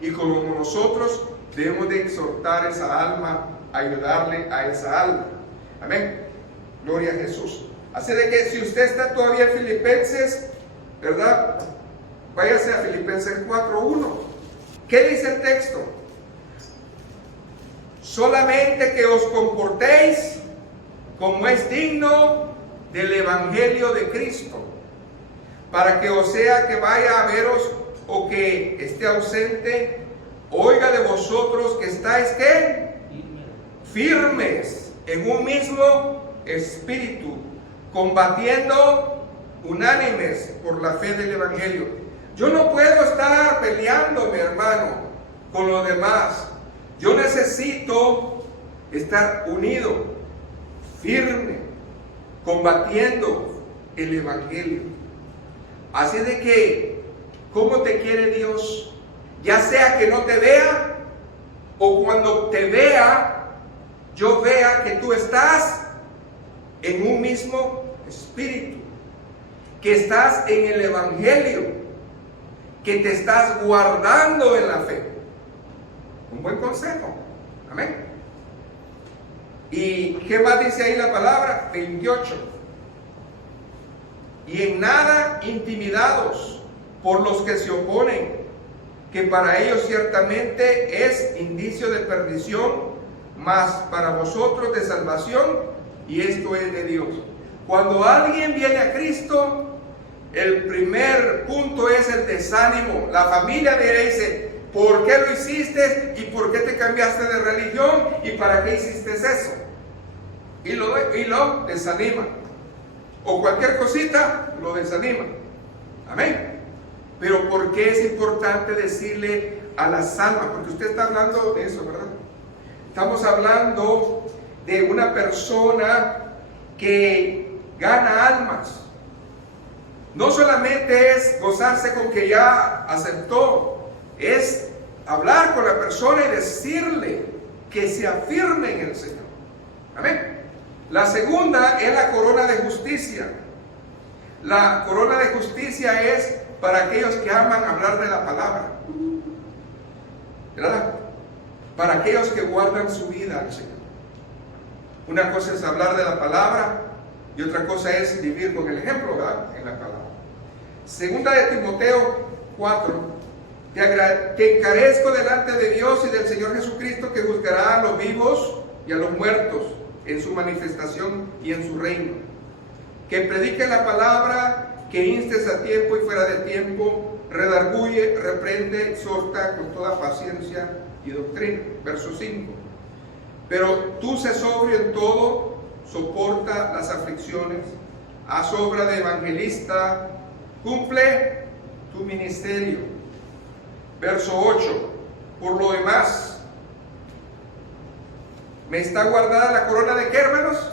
Y como nosotros debemos de exhortar esa alma, ayudarle a esa alma. Amén. Gloria a Jesús. Así de que si usted está todavía en Filipenses, ¿verdad? Váyase a Filipenses 4:1. ¿Qué dice el texto? Solamente que os comportéis como es digno del Evangelio de Cristo, para que o sea que vaya a veros o que esté ausente, oiga de vosotros que estáis ¿qué? Firmes en un mismo espíritu, combatiendo unánimes por la fe del Evangelio. Yo no puedo estar peleando, mi hermano, con los demás. Yo necesito estar unido, firme, combatiendo el Evangelio. Así de que ¿Cómo te quiere Dios? Ya sea que no te vea, o cuando te vea, yo vea que tú estás en un mismo espíritu, que estás en el Evangelio, que te estás guardando en la fe. Un buen consejo. Amén. ¿Y qué más dice ahí la palabra? 28. Y en nada intimidados por los que se oponen, que para ellos ciertamente es indicio de perdición, mas para vosotros de salvación, y esto es de Dios. Cuando alguien viene a Cristo, el primer punto es el desánimo. La familia le dice: ¿por qué lo hiciste? ¿Y por qué te cambiaste de religión? ¿Y para qué hiciste eso? Y lo desanima. O cualquier cosita lo desanima. Amén. Pero ¿por qué es importante decirle a las almas? Porque usted está hablando de eso, ¿verdad? Estamos hablando de una persona que gana almas. No solamente es gozarse con que ya aceptó, es hablar con la persona y decirle que se afirme en el Señor. Amén. La segunda es la corona de justicia. La corona de justicia es para aquellos que aman hablar de la palabra, ¿verdad? Para aquellos que guardan su vida al Señor. Una cosa es hablar de la palabra y otra cosa es vivir con el ejemplo, ¿verdad? En la palabra. Segunda de Timoteo 4. Te encarezco delante de Dios y del Señor Jesucristo, que juzgará a los vivos y a los muertos en su manifestación y en su reino. Que predique la palabra, que instes a tiempo y fuera de tiempo, redarguye, reprende, exhorta con toda paciencia y doctrina. Verso 5. Pero tú sé sobrio en todo, soporta las aflicciones, haz obra de evangelista, cumple tu ministerio. Verso 8. Por lo demás, ¿me está guardada la corona de qué, hermanos?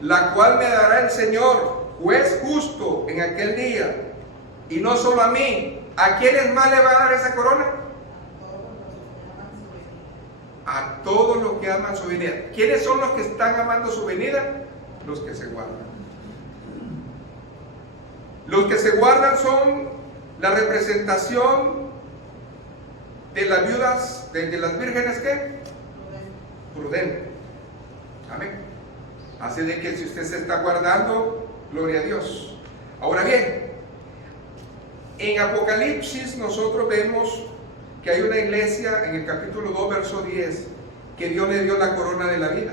La cual me dará el Señor, juez justo, en aquel día. Y no solo a mí. ¿A quiénes más le va a dar esa corona? A todos los que aman su venida. ¿Quiénes son los que están amando su venida? Los que se guardan. Los que se guardan son la representación de las viudas, de las vírgenes, ¿qué? Prudente. Amén. Así de que si usted se está guardando, gloria a Dios. Ahora bien, en Apocalipsis nosotros vemos que hay una iglesia en el capítulo 2, verso 10, que Dios le dio la corona de la vida.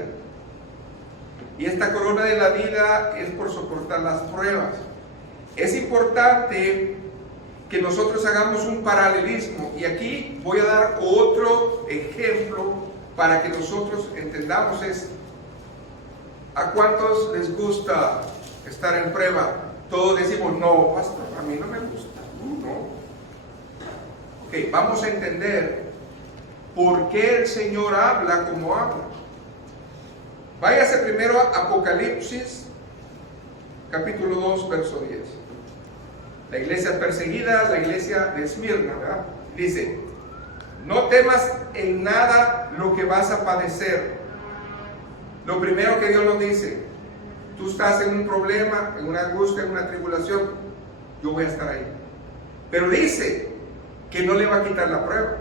Y esta corona de la vida es por soportar las pruebas. Es importante que nosotros hagamos un paralelismo. Y aquí voy a dar otro ejemplo para que nosotros entendamos esto. ¿A cuántos les gusta estar en prueba? Todos decimos: no, pastor, a mí no me gusta. No. Ok, vamos a entender por qué el Señor habla como habla. Váyase primero a Apocalipsis, capítulo 2, verso 10. La iglesia perseguida, la iglesia de Esmirna, ¿verdad? Dice: no temas en nada lo que vas a padecer. Lo primero que Dios nos dice: tú estás en un problema, en una angustia, en una tribulación, yo voy a estar ahí. Pero dice que no le va a quitar la prueba.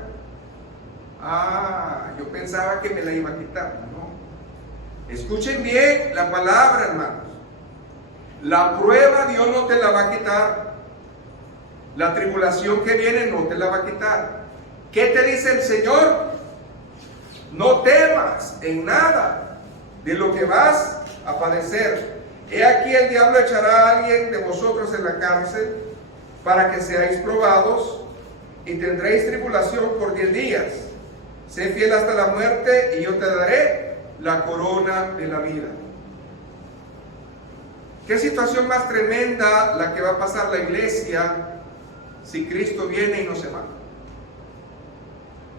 Ah, yo pensaba que me la iba a quitar. No. Escuchen bien la palabra, hermanos. La prueba Dios no te la va a quitar. La tribulación que viene no te la va a quitar. ¿Qué te dice el Señor? No temas en nada de lo que vas a padecer. He aquí el diablo echará a alguien de vosotros en la cárcel para que seáis probados, y tendréis tribulación por 10 días. Sé fiel hasta la muerte, y yo te daré la corona de la vida. ¿Qué situación más tremenda la que va a pasar la iglesia si Cristo viene y no se va?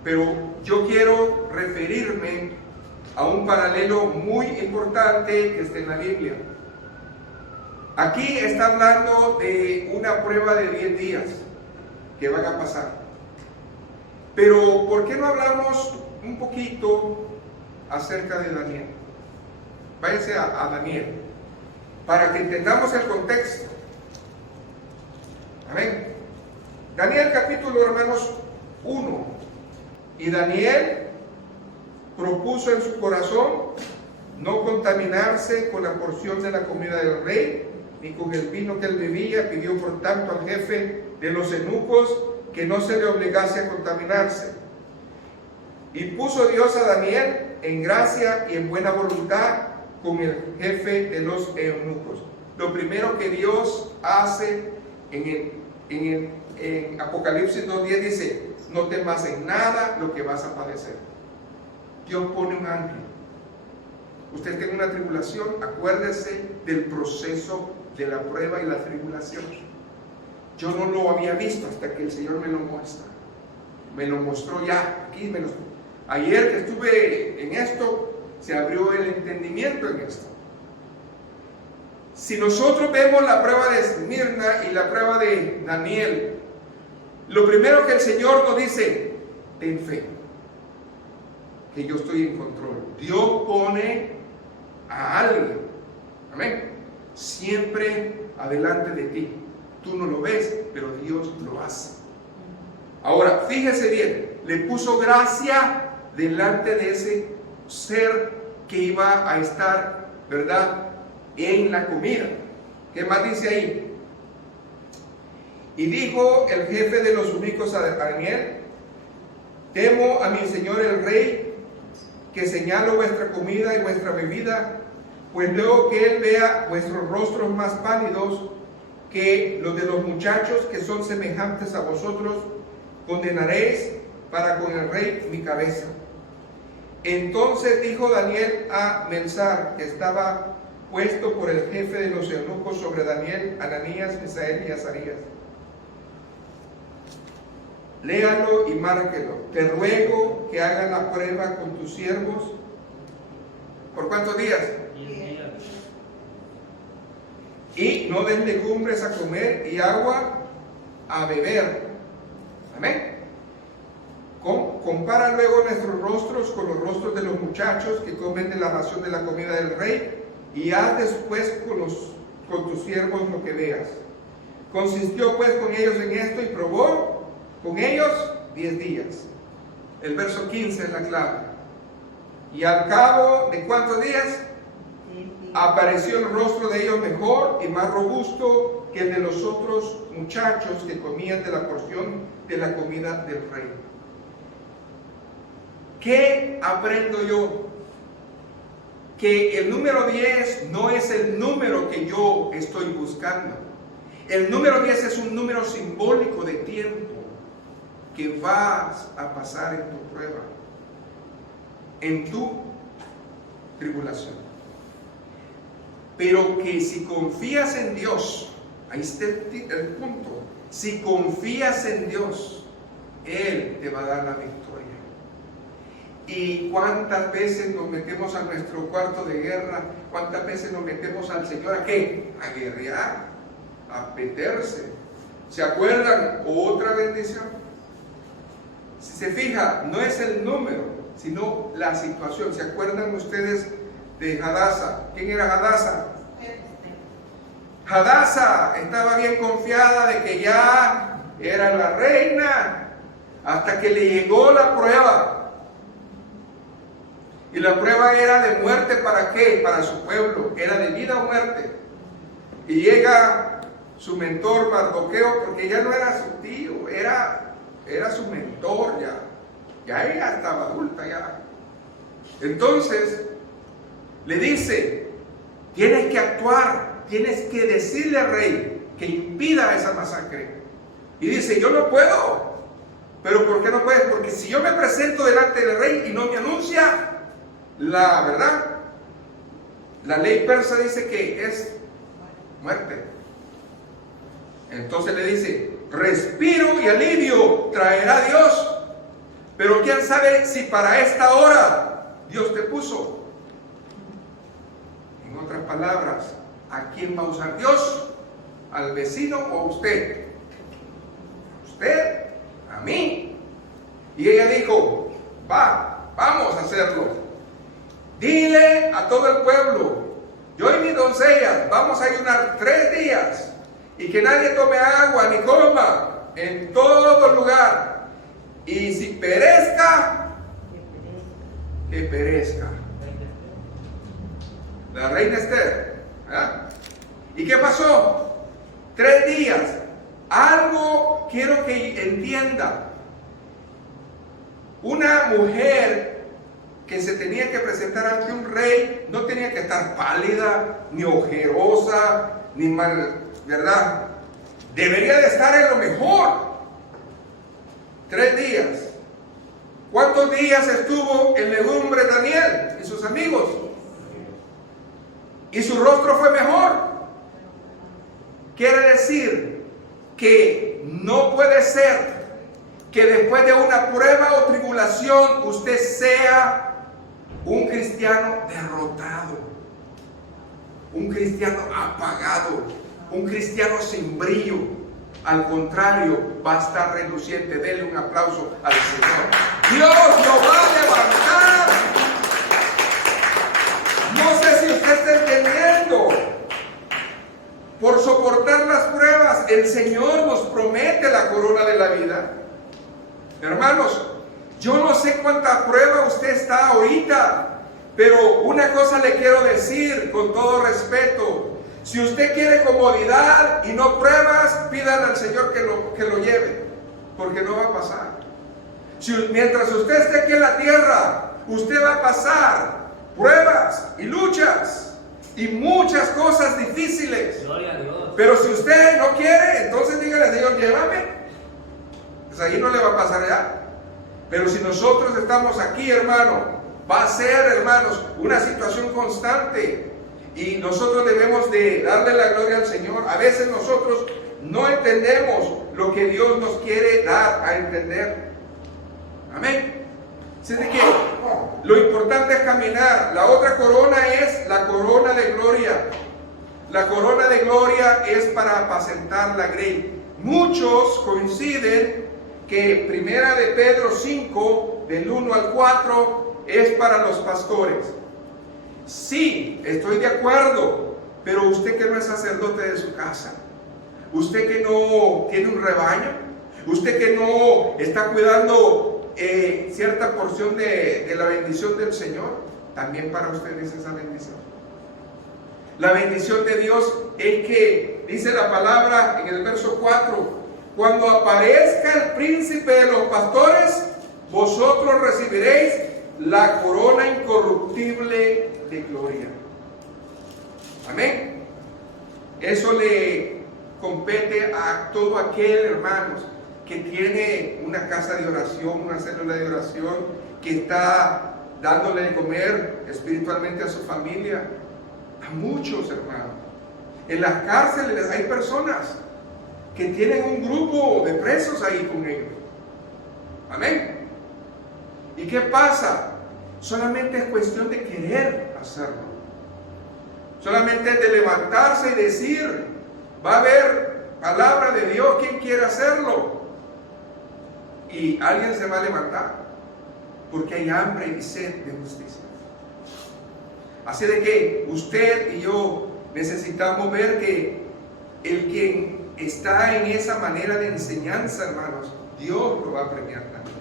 Pero yo quiero referirme a un paralelo muy importante que está en la Biblia. Aquí está hablando de una prueba de 10 días. que van a pasar. Pero, ¿por qué no hablamos un poquito acerca de Daniel? Váyanse a Daniel, para que entendamos el contexto. Amén. Daniel capítulo, hermanos, 1. Y Daniel propuso en su corazón no contaminarse con la porción de la comida del rey, ni con el vino que él bebía. Pidió por tanto al jefe de los eunucos que no se le obligase a contaminarse. Y puso Dios a Daniel en gracia y en buena voluntad con el jefe de los eunucos. Lo primero que Dios hace en Apocalipsis 2:10 dice: no temas en nada lo que vas a padecer. Dios pone un ángel. Usted tiene una tribulación, acuérdese del proceso de la prueba y la tribulación. Yo no lo había visto hasta que el Señor me lo muestra. Me lo mostró ya. Aquí ayer que estuve en esto, se abrió el entendimiento en esto. Si nosotros vemos la prueba de Esmirna y la prueba de Daniel, lo primero que el Señor nos dice: ten fe, que yo estoy en control. Dios pone a alguien, amén, siempre adelante de ti. Tú no lo ves, pero Dios lo hace. Ahora, fíjese bien, le puso gracia delante de ese ser que iba a estar, ¿verdad?, en la comida. ¿Qué más dice ahí? Y dijo el jefe de los eunucos a Daniel: temo a mi señor el rey, que señalo vuestra comida y vuestra bebida, pues luego que él vea vuestros rostros más pálidos que los de los muchachos que son semejantes a vosotros, condenaréis para con el rey mi cabeza. Entonces dijo Daniel a Melsar, que estaba puesto por el jefe de los eunucos sobre Daniel, Ananías, Misael y Azarías: léalo y márquelo. Te ruego que hagan la prueba con tus siervos. ¿Por cuántos días? 10 días. Y no den legumbres a comer y agua a beber. Amén. Compara luego nuestros rostros con los rostros de los muchachos que comen de la ración de la comida del rey, y haz después con tus siervos lo que veas. Consistió pues con ellos en esto y probó con ellos 10 días. El verso 15 es la clave. Y al cabo de ¿cuántos días? Apareció el rostro de ellos mejor y más robusto que el de los otros muchachos que comían de la porción de la comida del rey. ¿Qué aprendo yo? Que el número 10 no es el número que yo estoy buscando. El número 10 es un número simbólico de tiempo que vas a pasar en tu prueba, en tu tribulación. Pero que si confías en Dios, ahí está el punto, si confías en Dios, Él te va a dar la victoria. ¿Y cuántas veces nos metemos a nuestro cuarto de guerra? ¿Cuántas veces nos metemos al Señor a qué? A guerrear, a meterse. ¿Se acuerdan? Otra bendición. Si se fija, no es el número, sino la situación. ¿Se acuerdan ustedes de Hadasa? ¿Quién era Hadasa? Hadasa estaba bien confiada de que ya era la reina, hasta que le llegó la prueba. Y la prueba era de muerte. ¿Para qué? Para su pueblo. Era de vida o muerte. Y llega su mentor Mardoqueo, porque ya no era su tío, era su mentor ya. Ya ella estaba adulta ya. Entonces le dice: tienes que actuar, tienes que decirle al rey que impida esa masacre. Y dice: yo no puedo. ¿Pero por qué no puedes? Porque si yo me presento delante del rey y no me anuncia la verdad, la ley persa dice que es muerte. Entonces le dice: respiro y alivio traerá Dios, pero quién sabe si para esta hora Dios te puso. En otras palabras, ¿a quién va a usar Dios? ¿Al vecino o a usted? usted, a mí. Y ella dijo, vamos a hacerlo. Dile a todo el pueblo, yo y mis doncellas vamos a ayunar 3 días y que nadie tome agua ni coma en todo lugar. Y si perezca, que perezca. La reina Esther. ¿Verdad? ¿Y qué pasó? 3 días. Algo quiero que entienda. Una mujer que se tenía que presentar ante un rey no tenía que estar pálida, ni ojerosa, ni mal, ¿verdad? Debería de estar en lo mejor. 3 días. ¿Cuántos días estuvo en legumbre Daniel y sus amigos? Y su rostro fue mejor. Quiere decir que no puede ser que después de una prueba o tribulación usted sea un cristiano derrotado, un cristiano apagado, un cristiano sin brillo. Al contrario, va a estar reluciente. Dele un aplauso al Señor. Dios lo va a levantar. No sé si usted está entendiendo. Por soportar las pruebas, el Señor nos promete la corona de la vida. Hermanos, yo no sé cuánta prueba usted está ahorita, pero una cosa le quiero decir con todo respeto. Si usted quiere comodidad y no pruebas, pídale al Señor que lo lleve, porque no va a pasar. Mientras usted esté aquí en la tierra, usted va a pasar pruebas y luchas y muchas cosas difíciles. Gloria a Dios. Pero si usted no quiere, entonces dígale, Señor, llévame. Pues ahí no le va a pasar ya. Pero si nosotros estamos aquí, hermano, va a ser, hermanos, una situación constante. Y nosotros debemos de darle la gloria al Señor. A veces nosotros no entendemos lo que Dios nos quiere dar a entender. Amén. Así de que lo importante es caminar. La otra corona es la corona de gloria. La corona de gloria es para apacentar la grey. Muchos coinciden que Primera de Pedro 5, del 1 al 4, es para los pastores. Sí, estoy de acuerdo, pero usted que no es sacerdote de su casa, usted que no tiene un rebaño, usted que no está cuidando cierta porción de la bendición del Señor, también para usted es esa bendición. La bendición de Dios es que, dice la palabra en el verso 4, cuando aparezca el príncipe de los pastores, vosotros recibiréis la corona incorruptible de gloria. Amén. Eso le compete a todo aquel, hermanos, que tiene una casa de oración, una célula de oración, que está dándole de comer espiritualmente a su familia. A muchos, hermanos. En las cárceles hay personas que tienen un grupo de presos ahí con ellos. Amén. ¿Y qué pasa? Solamente es cuestión de querer hacerlo. Solamente es de levantarse y decir, va a haber palabra de Dios, ¿quién quiere hacerlo? Y alguien se va a levantar, porque hay hambre y sed de justicia. Así de que usted y yo necesitamos ver que el quien está en esa manera de enseñanza, hermanos, Dios lo va a premiar también.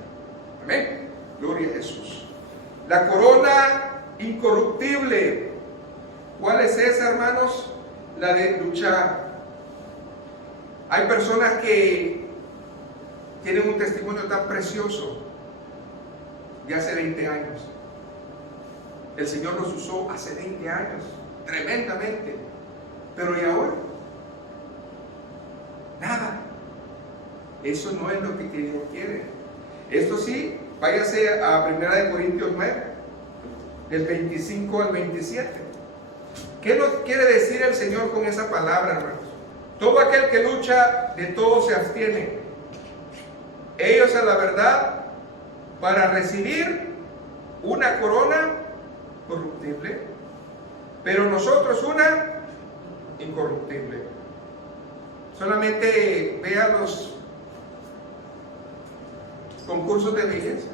Amén. Gloria a Jesús. La corona incorruptible. ¿Cuál es esa, hermanos? La de luchar. Hay personas que tienen un testimonio tan precioso de hace 20 años. El Señor los usó hace 20 años, tremendamente. Pero ¿y ahora? Nada. Eso no es lo que Dios quiere. Esto sí, váyase a 1 Corintios 9, del 25 al 27. ¿Qué nos quiere decir el Señor con esa palabra, hermanos? Todo aquel que lucha, de todo se abstiene. Ellos a la verdad, para recibir una corona corruptible, pero nosotros una incorruptible. Solamente vea concursos de belleza.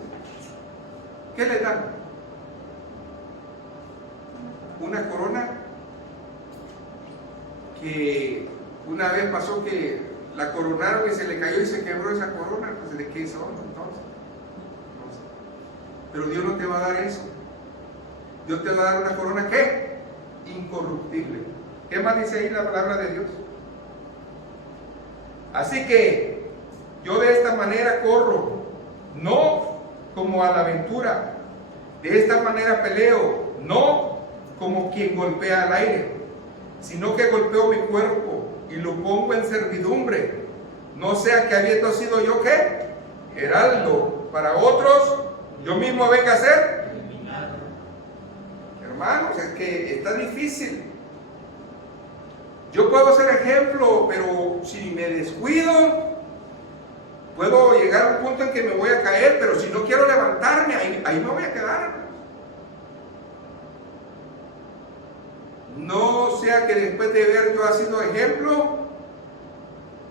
¿Qué le dan? Una corona que una vez pasó que la coronaron y se le cayó y se quebró esa corona. Pues, ¿de qué son entonces? No sé. Pero Dios no te va a dar eso. Dios te va a dar una corona, ¿qué? Incorruptible. ¿Qué más dice ahí la palabra de Dios? Así que yo de esta manera corro, no como a la aventura. De esta manera peleo, no como quien golpea al aire, sino que golpeo mi cuerpo y lo pongo en servidumbre, no sea que habiendo sido yo, ¿qué? Heraldo para otros, yo mismo venga a ser. Hermanos, es que está difícil. Yo puedo ser ejemplo, pero si me descuido, puedo llegar a un punto en que me voy a caer, pero si no quiero levantarme, ahí me voy a quedar. No sea que después de ver yo ha sido ejemplo,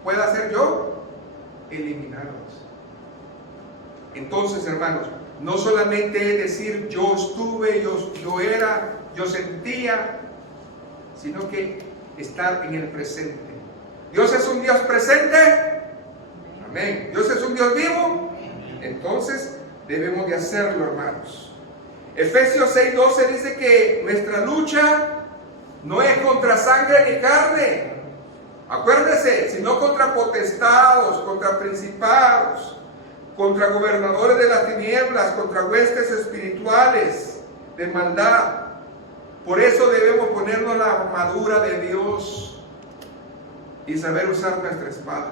pueda ser yo eliminados. Entonces, hermanos, no solamente es decir yo estuve, yo era, yo sentía, sino que estar en el presente. Dios es un Dios presente. Amén. Dios es un Dios vivo. Entonces debemos de hacerlo, hermanos. Efesios 6:12 dice que nuestra lucha no es contra sangre ni carne. Acuérdese, sino contra potestados, contra principados, contra gobernadores de las tinieblas, contra huestes espirituales de maldad. Por eso debemos ponernos la armadura de Dios y saber usar nuestra espada.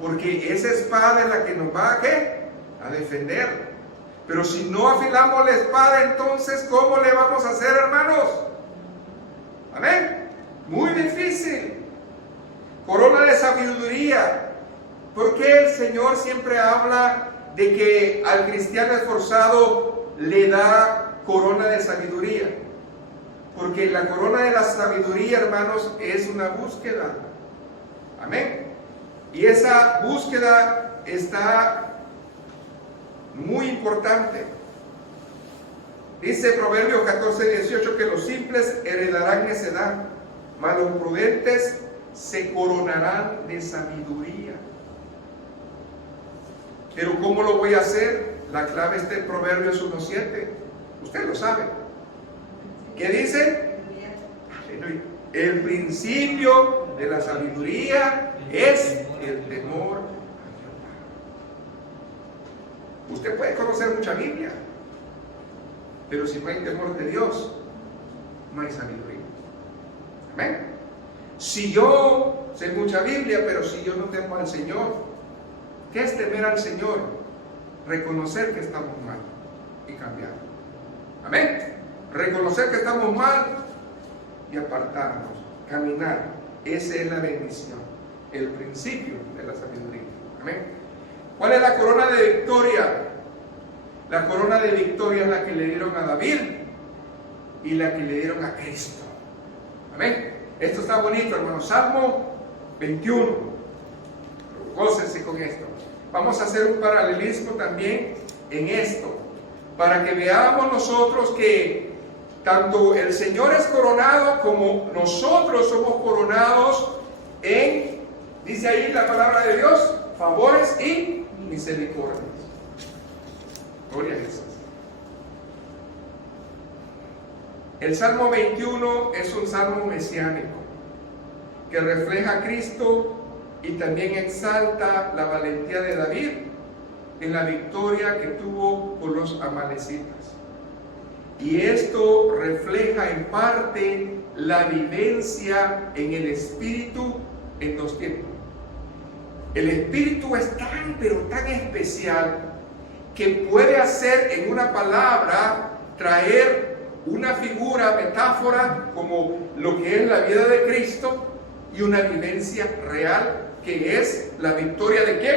Porque esa espada es la que nos va a defender. Pero si no afilamos la espada, entonces ¿cómo le vamos a hacer, hermanos? Amén. Muy difícil. Corona de sabiduría. ¿Por qué el Señor siempre habla de que al cristiano esforzado le da corona de sabiduría? Porque la corona de la sabiduría, hermanos, es una búsqueda. Amén. Y esa búsqueda está muy importante. Dice Proverbios 14:18 que los simples heredarán necedad, mas los prudentes se coronarán de sabiduría. Pero ¿cómo lo voy a hacer? La clave está en Proverbios 1:7. Usted lo sabe. ¿Qué dice? El principio de la sabiduría es el temor a Jehová. Usted puede conocer mucha Biblia, pero si no hay temor de Dios, no hay sabiduría. Amén. Si yo sé mucha Biblia, pero si yo no temo al Señor, ¿qué es temer al Señor? Reconocer que estamos mal y cambiar. Amén. Reconocer que estamos mal y apartarnos, caminar. Esa es la bendición, el principio de la sabiduría. Amén. ¿Cuál es la corona de victoria? La corona de victoria es la que le dieron a David y la que le dieron a Cristo. Amén. Esto está bonito, hermanos. Salmo 21. Gócense con esto. Vamos a hacer un paralelismo también en esto, para que veamos nosotros que tanto el Señor es coronado como nosotros somos coronados en, dice ahí la palabra de Dios, favores y misericordias. Gloria a Jesús. El Salmo 21 es un salmo mesiánico que refleja a Cristo y también exalta la valentía de David en la victoria que tuvo con los amalecitas. Y esto refleja en parte la vivencia en el Espíritu en dos tiempos. El Espíritu es tan, pero tan especial que puede hacer en una palabra traer una figura, metáfora, como lo que es la vida de Cristo y una vivencia real que es la victoria de ¿quién?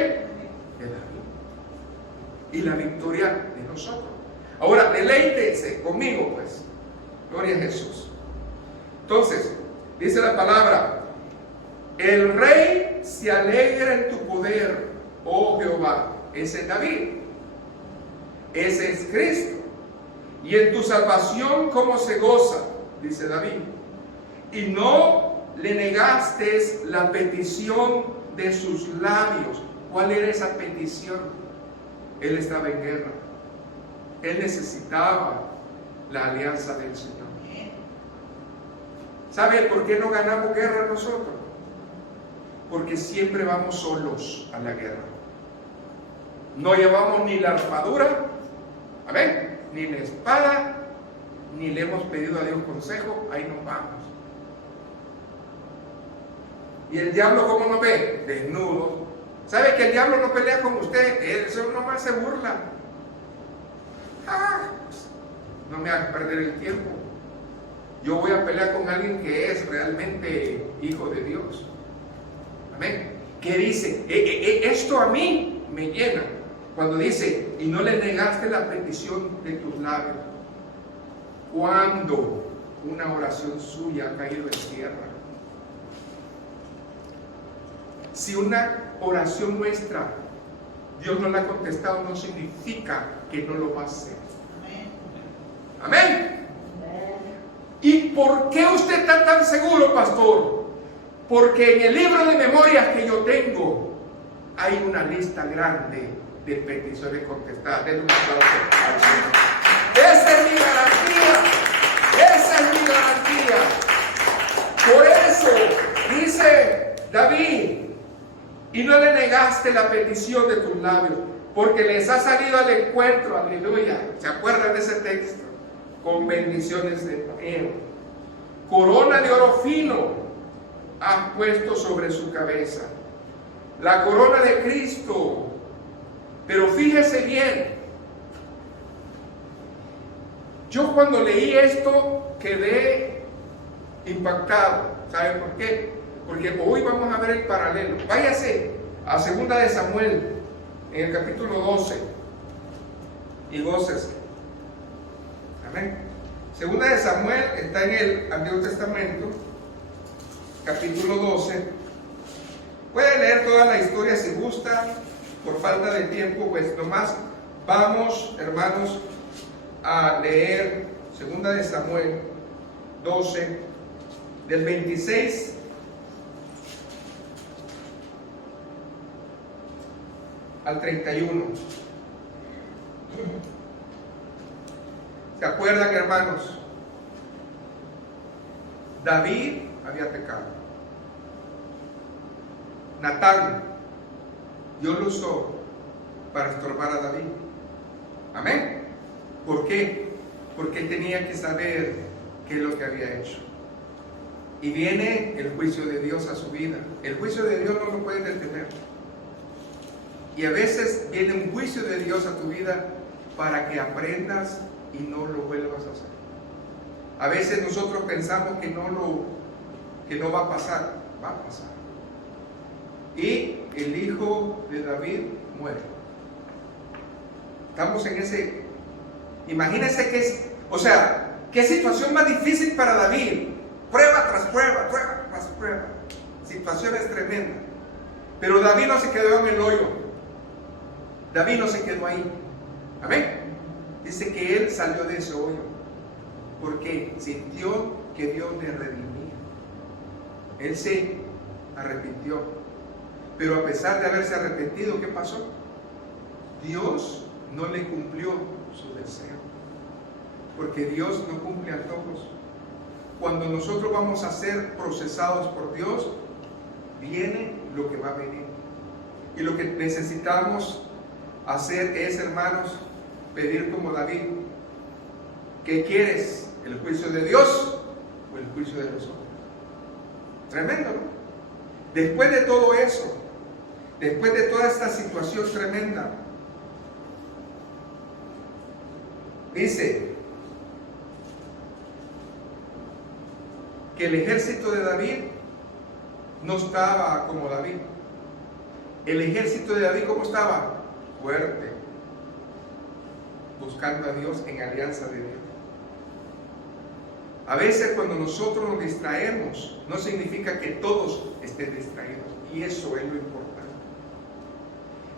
De David. Y la victoria de nosotros. Ahora, deleítense conmigo, pues. Gloria a Jesús. Entonces, dice la palabra: el rey se alegra en tu poder, oh Jehová, ese es David. Ese es Cristo. Y en tu salvación, ¿cómo se goza? Dice David. Y no le negaste la petición de sus labios. ¿Cuál era esa petición? Él estaba en guerra. Él necesitaba la alianza del Señor. ¿Sabe por qué no ganamos guerra nosotros? Porque siempre vamos solos a la guerra. No llevamos ni la armadura, amén, ni la espada, ni le hemos pedido a Dios consejo, ahí nos vamos. ¿Y el diablo cómo nos ve? Desnudo. ¿Sabe que el diablo no pelea con usted? Eso nomás se burla. Pues, no me hagas perder el tiempo. Yo voy a pelear con alguien que es realmente hijo de Dios. Amén. ¿Qué dice? Esto a mí me llena. Cuando dice, y no le negaste la petición de tus labios. Cuando una oración suya ha caído en tierra. Si una oración nuestra Dios no la ha contestado, no significa que no lo va a hacer. Amén. ¿Y por qué usted está tan seguro, pastor? Porque en el libro de memorias que yo tengo hay una lista grande de peticiones contestadas. Denle un aplauso al Señor. Esa es mi garantía. Esa es mi garantía. Por eso dice David, y no le negaste la petición de tus labios, porque les ha salido al encuentro, aleluya. ¿Se acuerdan de ese texto? Con bendiciones de él. Corona de oro fino han puesto sobre su cabeza. La corona de Cristo. Pero fíjese bien, yo cuando leí esto quedé impactado. ¿Sabe por qué? Porque hoy vamos a ver el paralelo. Váyase a 2 de Samuel, en el capítulo 12, y gócese. Amén. 2 de Samuel está en el Antiguo Testamento, capítulo 12. Puede leer toda la historia si gusta. Por falta de tiempo, pues nomás vamos, hermanos, a leer 2 de Samuel 12, del 26 al 31. ¿Se acuerdan, hermanos? David había pecado. Natán, Dios lo usó para estorbar a David. Amén. ¿Por qué? Porque él tenía que saber qué es lo que había hecho. Y viene el juicio de Dios a su vida. El juicio de Dios no lo puede detener. Y a veces viene un juicio de Dios a tu vida para que aprendas y no lo vuelvas a hacer. A veces nosotros pensamos que no va a pasar. Va a pasar. Y el hijo de David muere. Estamos en ese. Imagínense que es, o sea, qué situación más difícil para David. Prueba tras prueba, prueba tras prueba. Situaciones tremendas. Pero David no se quedó en el hoyo. David no se quedó ahí. Amén. Dice que él salió de ese hoyo porque sintió que Dios le redimía. Él se arrepintió. Pero a pesar de haberse arrepentido, ¿qué pasó? Dios no le cumplió su deseo. Porque Dios no cumple a todos. Cuando nosotros vamos a ser procesados por Dios, viene lo que va a venir. Y lo que necesitamos hacer es, hermanos, pedir como David. ¿Qué quieres? ¿El juicio de Dios o el juicio de los hombres? Tremendo, ¿no? Después de todo eso, después de toda esta situación tremenda, dice que el ejército de David no estaba como David. El ejército de David, ¿cómo estaba? Fuerte, buscando a Dios en alianza de Dios. A veces cuando nosotros nos distraemos, no significa que todos estén distraídos, y eso es lo importante.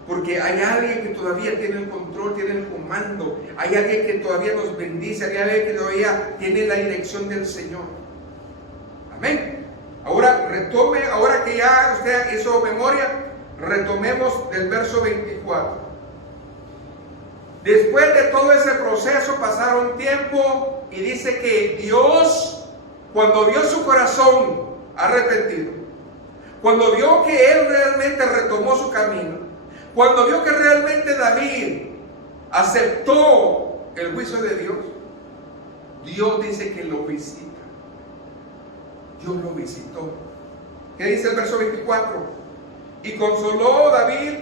Porque hay alguien que todavía tiene el control, tiene el comando. Hay alguien que todavía nos bendice. Hay alguien que todavía tiene la dirección del Señor. Amén. Ahora retome, ahora que ya usted hizo memoria, retomemos del verso 24. Después de todo ese proceso pasaron tiempo y dice que Dios, cuando vio su corazón arrepentido, cuando vio que él realmente retomó su camino, cuando vio que realmente David aceptó el juicio de Dios, Dios dice que lo visita. Dios lo visitó. ¿Qué dice el verso 24? Y consoló David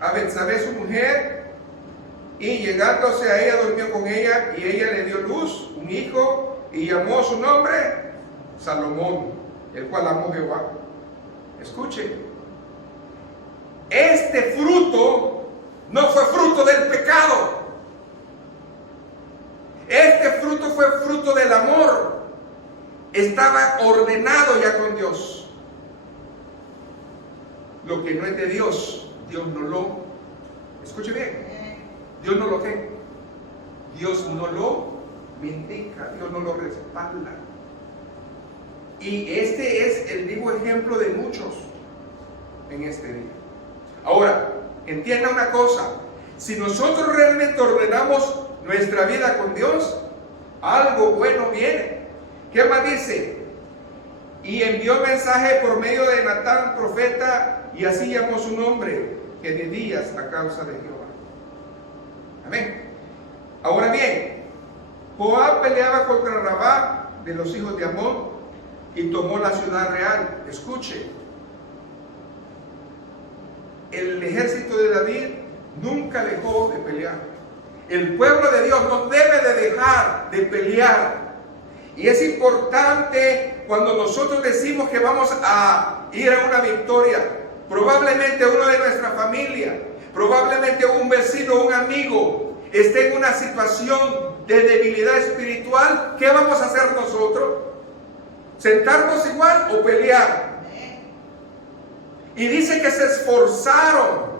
a Betsabé su mujer, y llegándose a ella durmió con ella, y ella le dio luz, un hijo, y llamó su nombre Salomón, el cual amó Jehová. Escuchen, este fruto no fue fruto del pecado. Este fruto fue fruto del amor. Estaba ordenado ya con Dios. Lo que no es de Dios, Dios no lo, escuche bien, Dios no lo qué, Dios no lo vindica, Dios no lo respalda. Y este es el vivo ejemplo de muchos en este día. Ahora, entienda una cosa, si nosotros realmente ordenamos nuestra vida con Dios, algo bueno viene. ¿Qué más dice? Y envió mensaje por medio de Natán, profeta, y así llamó su nombre, que de días a causa de Jehová. Amén. Ahora bien, Joab peleaba contra Rabá de los hijos de Amón y tomó la ciudad real. Escuche, el ejército de David nunca dejó de pelear. El pueblo de Dios no debe de dejar de pelear. Y es importante cuando nosotros decimos que vamos a ir a una victoria. Probablemente uno de nuestra familia, probablemente un vecino, un amigo, esté en una situación de debilidad espiritual. ¿Qué vamos a hacer nosotros? ¿Sentarnos igual o pelear? Y dice que se esforzaron.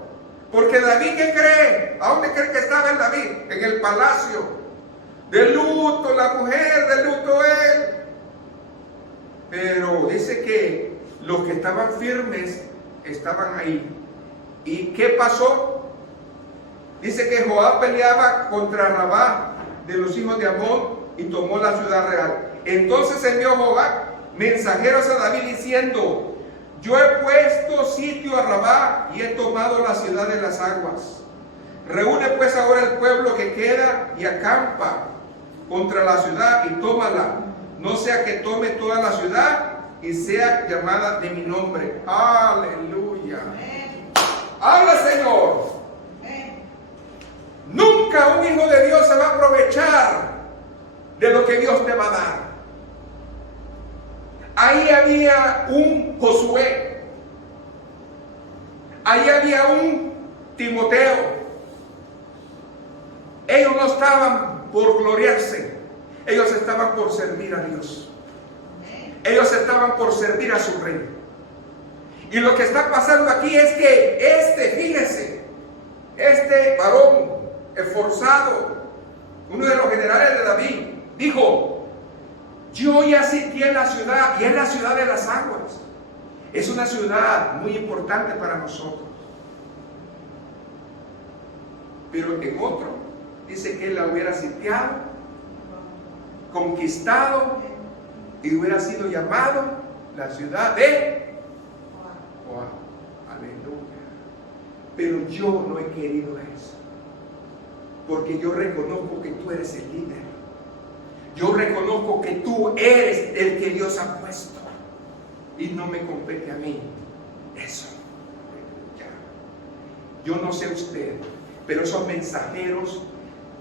Porque David, ¿qué cree? ¿A dónde cree que estaba el David? En el palacio. De luto la mujer, de luto él. Pero dice que los que estaban firmes estaban ahí. ¿Y qué pasó? Dice que Joab peleaba contra Rabá de los hijos de Amón y tomó la ciudad real. Entonces envió Joab mensajeros a David diciendo: yo he puesto sitio a Rabá y he tomado la ciudad de las aguas. Reúne pues ahora el pueblo que queda y acampa contra la ciudad y tómala, no sea que tome toda la ciudad y sea llamada de mi nombre. Aleluya. Habla, Señor. Nunca un hijo de Dios se va a aprovechar de lo que Dios te va a dar. Ahí había un Josué, ahí había un Timoteo. Ellos no estaban por gloriarse, ellos estaban por servir a Dios. Ellos estaban por servir a su rey. Y lo que está pasando aquí es que fíjese, este varón esforzado, uno de los generales de David, dijo: yo ya sitié la ciudad, y es la ciudad de las aguas. Es una ciudad muy importante para nosotros. Pero en otro dice que él la hubiera sitiado, conquistado, y hubiera sido llamado la ciudad de Joab. Aleluya. Pero yo no he querido eso, porque yo reconozco que tú eres el líder. Yo reconozco que tú eres el que Dios ha puesto y no me compete a mí eso. Yo no sé usted, pero esos mensajeros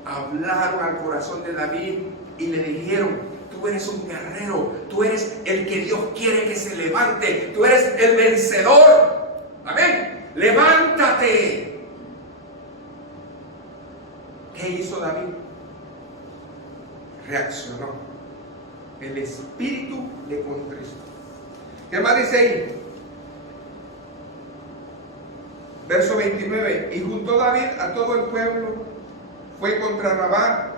hablaron al corazón de David y le dijeron: tú eres un guerrero, tú eres el que Dios quiere que se levante, tú eres el vencedor. Amén. Levántate. ¿Qué hizo David? Reaccionó. El espíritu le contristó. ¿Qué más dice ahí? Verso 29. Y juntó David a todo el pueblo, fue contra Rabá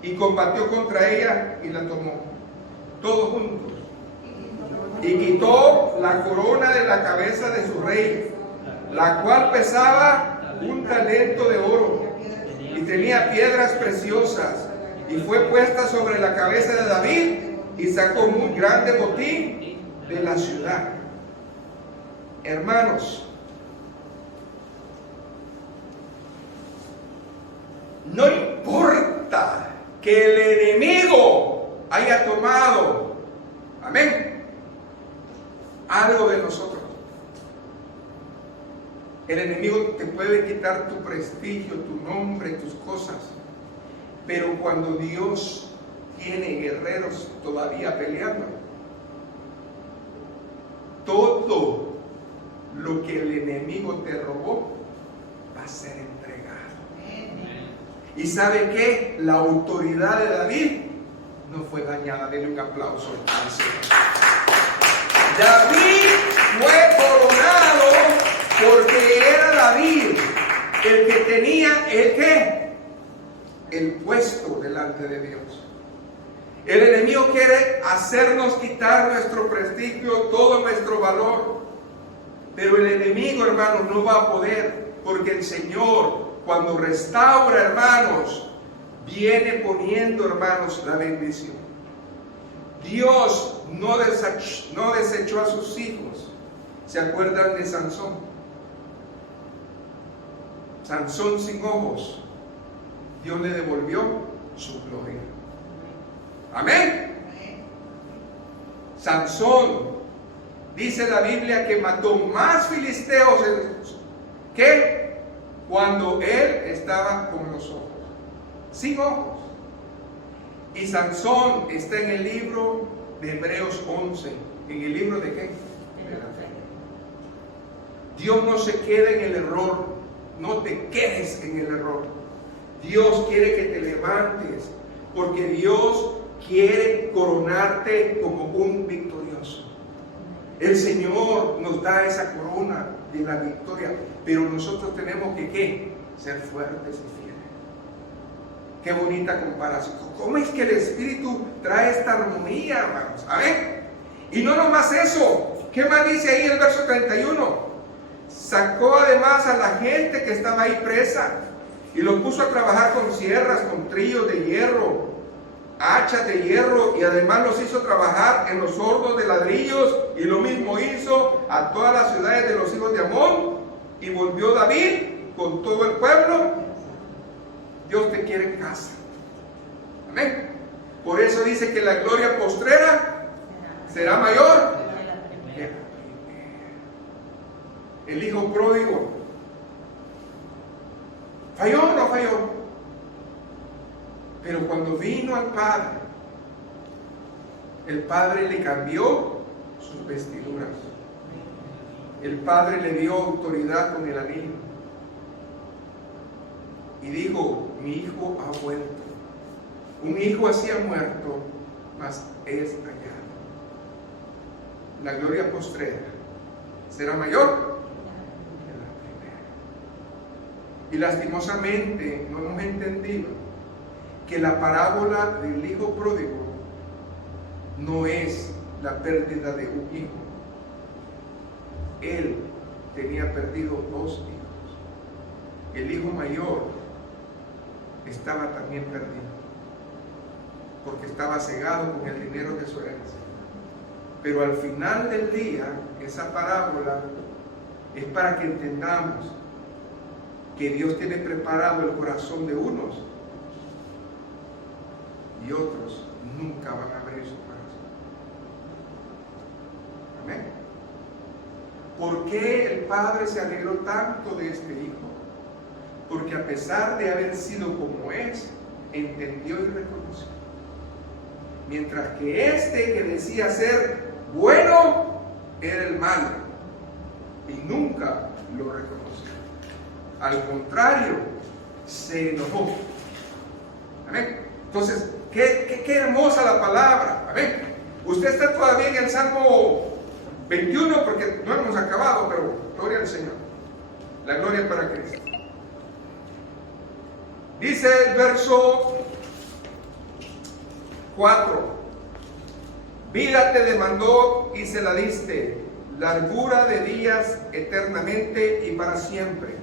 y combatió contra ella y la tomó. Todos juntos. Y quitó la corona de la cabeza de su rey, la cual pesaba 1 talento de oro y tenía piedras preciosas, y fue puesta sobre la cabeza de David, y sacó muy grande botín de la ciudad. Hermanos, no importa que el enemigo haya tomado, amén, algo de nosotros. El enemigo te puede quitar tu prestigio, tu nombre, tus cosas. Pero cuando Dios tiene guerreros todavía peleando, todo lo que el enemigo te robó va a ser entregado. ¿Y sabe qué? La autoridad de David no fue dañada. Denle un aplauso al Señor. David fue coronado porque era David el que tenía el puesto delante de Dios. El enemigo quiere hacernos quitar nuestro prestigio, todo nuestro valor. Pero el enemigo, hermanos, no va a poder, porque el Señor, cuando restaura, hermanos, viene poniendo, hermanos, la bendición. Dios no desechó a sus hijos. ¿Se acuerdan de Sansón? Sansón sin ojos, Dios le devolvió su gloria. Amén. Sansón, dice la Biblia que mató más filisteos que cuando él estaba con los ojos, sin ojos. Y Sansón está en el libro de Hebreos 11. ¿En el libro de qué? De la fe. Dios no se queda en el error. No te quedes en el error. Dios quiere que te levantes, porque Dios quiere coronarte como un victorioso. El Señor nos da esa corona de la victoria, pero nosotros tenemos que ¿qué? Ser fuertes y fieles. Qué bonita comparación. ¿Cómo es que el Espíritu trae esta armonía, hermanos? Amén. Y no nomás eso. ¿Qué más dice ahí el verso 31? Sacó además a la gente que estaba ahí presa y los puso a trabajar con sierras, con trillos de hierro, hachas de hierro, y además los hizo trabajar en los hornos de ladrillos, y lo mismo hizo a todas las ciudades de los hijos de Amón. Y volvió David con todo el pueblo. Dios te quiere en casa. Amén. Por eso dice que la gloria postrera será mayor que la primera. El hijo pródigo, ¿falló o no falló? Pero cuando vino al Padre, el Padre le cambió sus vestiduras. El Padre le dio autoridad con el anillo. Y dijo: mi hijo ha vuelto. Un hijo así ha muerto, mas es hallado. La gloria postrera será mayor. Y lastimosamente no hemos entendido que la parábola del hijo pródigo no es la pérdida de un hijo. Él tenía perdido 2 hijos. El hijo mayor estaba también perdido, porque estaba cegado con el dinero de su herencia. Pero al final del día, esa parábola es para que entendamos que Dios tiene preparado el corazón de unos y otros nunca van a abrir su corazón. Amén. ¿Por qué el Padre se alegró tanto de este hijo? Porque a pesar de haber sido como es, entendió y reconoció. Mientras que este que decía ser bueno era el malo y nunca lo reconoció. Al contrario, se enojó. Amén. Entonces, qué hermosa la palabra. Amén. Usted está todavía en el Salmo 21, porque no hemos acabado, pero gloria al Señor. La gloria para Cristo. Dice el verso 4: vida te demandó y se la diste, largura de días eternamente y para siempre.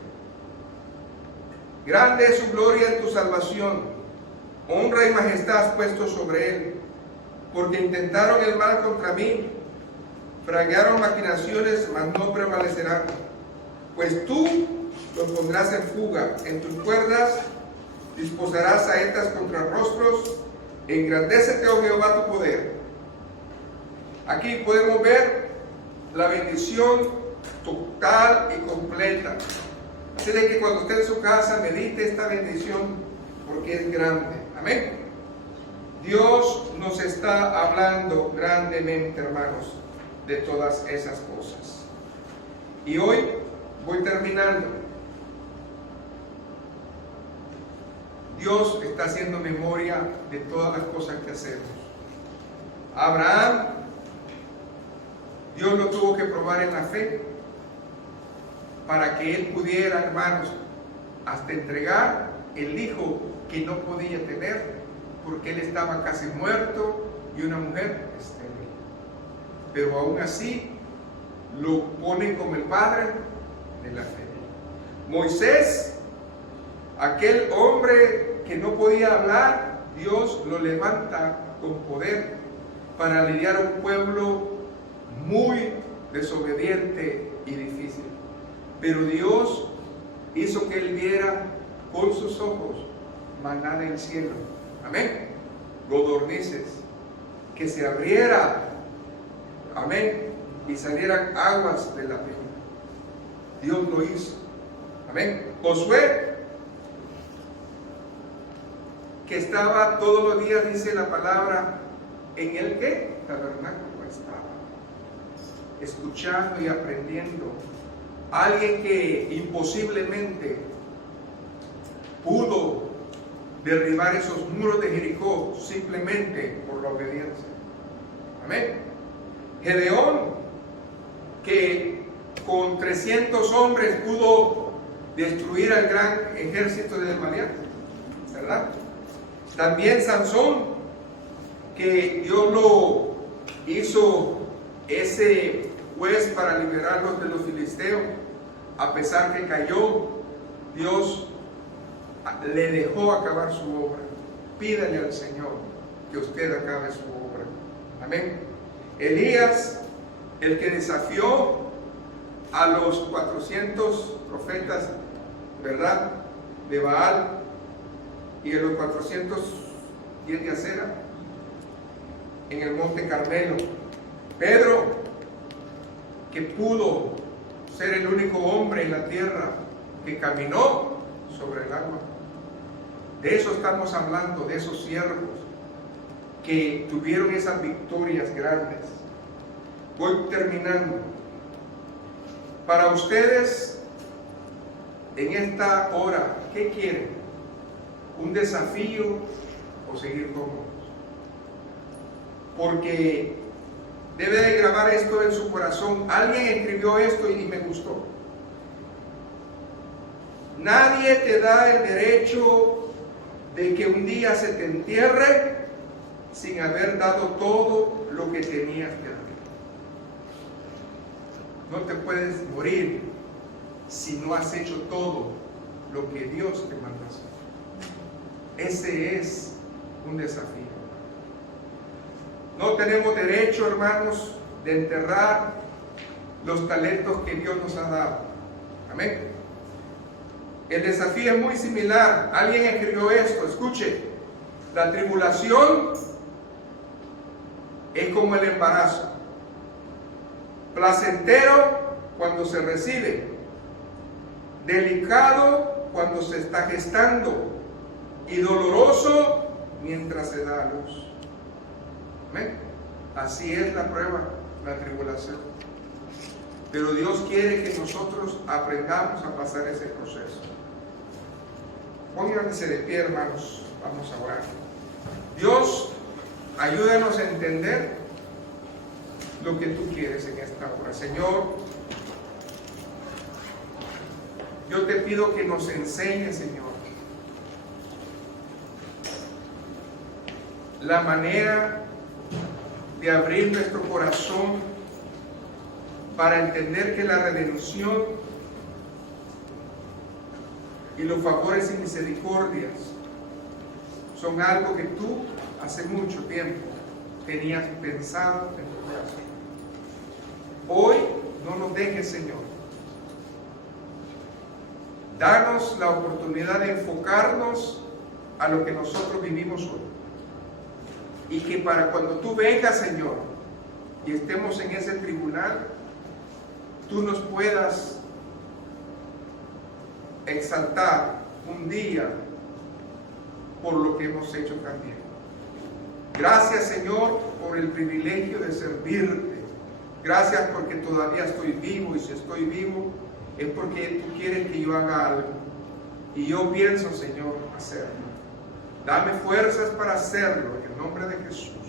Grande es su gloria en tu salvación, honra y majestad has puesto sobre él, porque intentaron el mal contra mí, fraguearon maquinaciones, mas no prevalecerán. Pues tú los pondrás en fuga, en tus cuerdas disposarás saetas contra rostros, engrandécete, oh Jehová, tu poder. Aquí podemos ver la bendición total y completa. Así de que cuando usted en su casa medite esta bendición, porque es grande. Amén. Dios nos está hablando grandemente, hermanos, de todas esas cosas. Y hoy voy terminando. Dios está haciendo memoria de todas las cosas que hacemos. Abraham, Dios lo tuvo que probar en la fe para que él pudiera, hermanos, hasta entregar el hijo que no podía tener porque él estaba casi muerto y una mujer estéril. Pero aún así lo ponen como el padre de la fe. Moisés, aquel hombre que no podía hablar, Dios lo levanta con poder para lidiar a un pueblo muy desobediente y difícil. Pero Dios hizo que él viera con sus ojos maná del cielo. Amén. Codornices. Que se abriera. Amén. Y salieran aguas de la peña. Dios lo hizo. Amén. Josué, que estaba todos los días, dice la palabra, en el que tabernáculo estaba, escuchando y aprendiendo. Alguien que imposiblemente pudo derribar esos muros de Jericó simplemente por la obediencia. Amén. Gedeón, que con 300 hombres pudo destruir al gran ejército de Madián, ¿verdad? También Sansón, que Dios lo hizo ese juez para liberarlos de los filisteos, a pesar que cayó, Dios le dejó acabar su obra. Pídale al Señor que usted acabe su obra. Amén. Elías, el que desafió a los 400 profetas, ¿verdad?, de Baal, y a los 410 de Acera en el monte Carmelo. Pedro, que pudo ser el único hombre en la tierra que caminó sobre el agua. De eso estamos hablando, de esos siervos que tuvieron esas victorias grandes. Voy terminando. Para ustedes, en esta hora, ¿qué quieren? ¿Un desafío o seguir cómodos? Porque debe de grabar esto en su corazón. Alguien escribió esto y me gustó. Nadie te da el derecho de que un día se te entierre sin haber dado todo lo que tenías que dar. No te puedes morir si no has hecho todo lo que Dios te manda hacer. Ese es un desafío. No tenemos derecho, hermanos, de enterrar los talentos que Dios nos ha dado. Amén. El desafío es muy similar. Alguien escribió esto, escuche. La tribulación es como el embarazo. Placentero cuando se recibe. Delicado cuando se está gestando. Y doloroso mientras se da a luz. ¿Amén? Así es la prueba, la tribulación. Pero Dios quiere que nosotros aprendamos a pasar ese proceso. Pónganse de pie, hermanos. Vamos a orar. Dios, ayúdanos a entender lo que tú quieres en esta hora. Señor, Yo te pido que nos enseñes, Señor, la manera de abrir nuestro corazón para entender que la redención y los favores y misericordias son algo que tú hace mucho tiempo tenías pensado en tu corazón. Hoy no nos dejes, Señor. Danos la oportunidad de enfocarnos a lo que nosotros vivimos hoy. Y que para cuando tú vengas, Señor, y estemos en ese tribunal, tú nos puedas exaltar un día por lo que hemos hecho también. Gracias, Señor, por el privilegio de servirte. Gracias porque todavía estoy vivo, y si estoy vivo es porque tú quieres que yo haga algo. Y yo pienso, Señor, hacerlo. Dame fuerzas para hacerlo en el nombre de Jesús.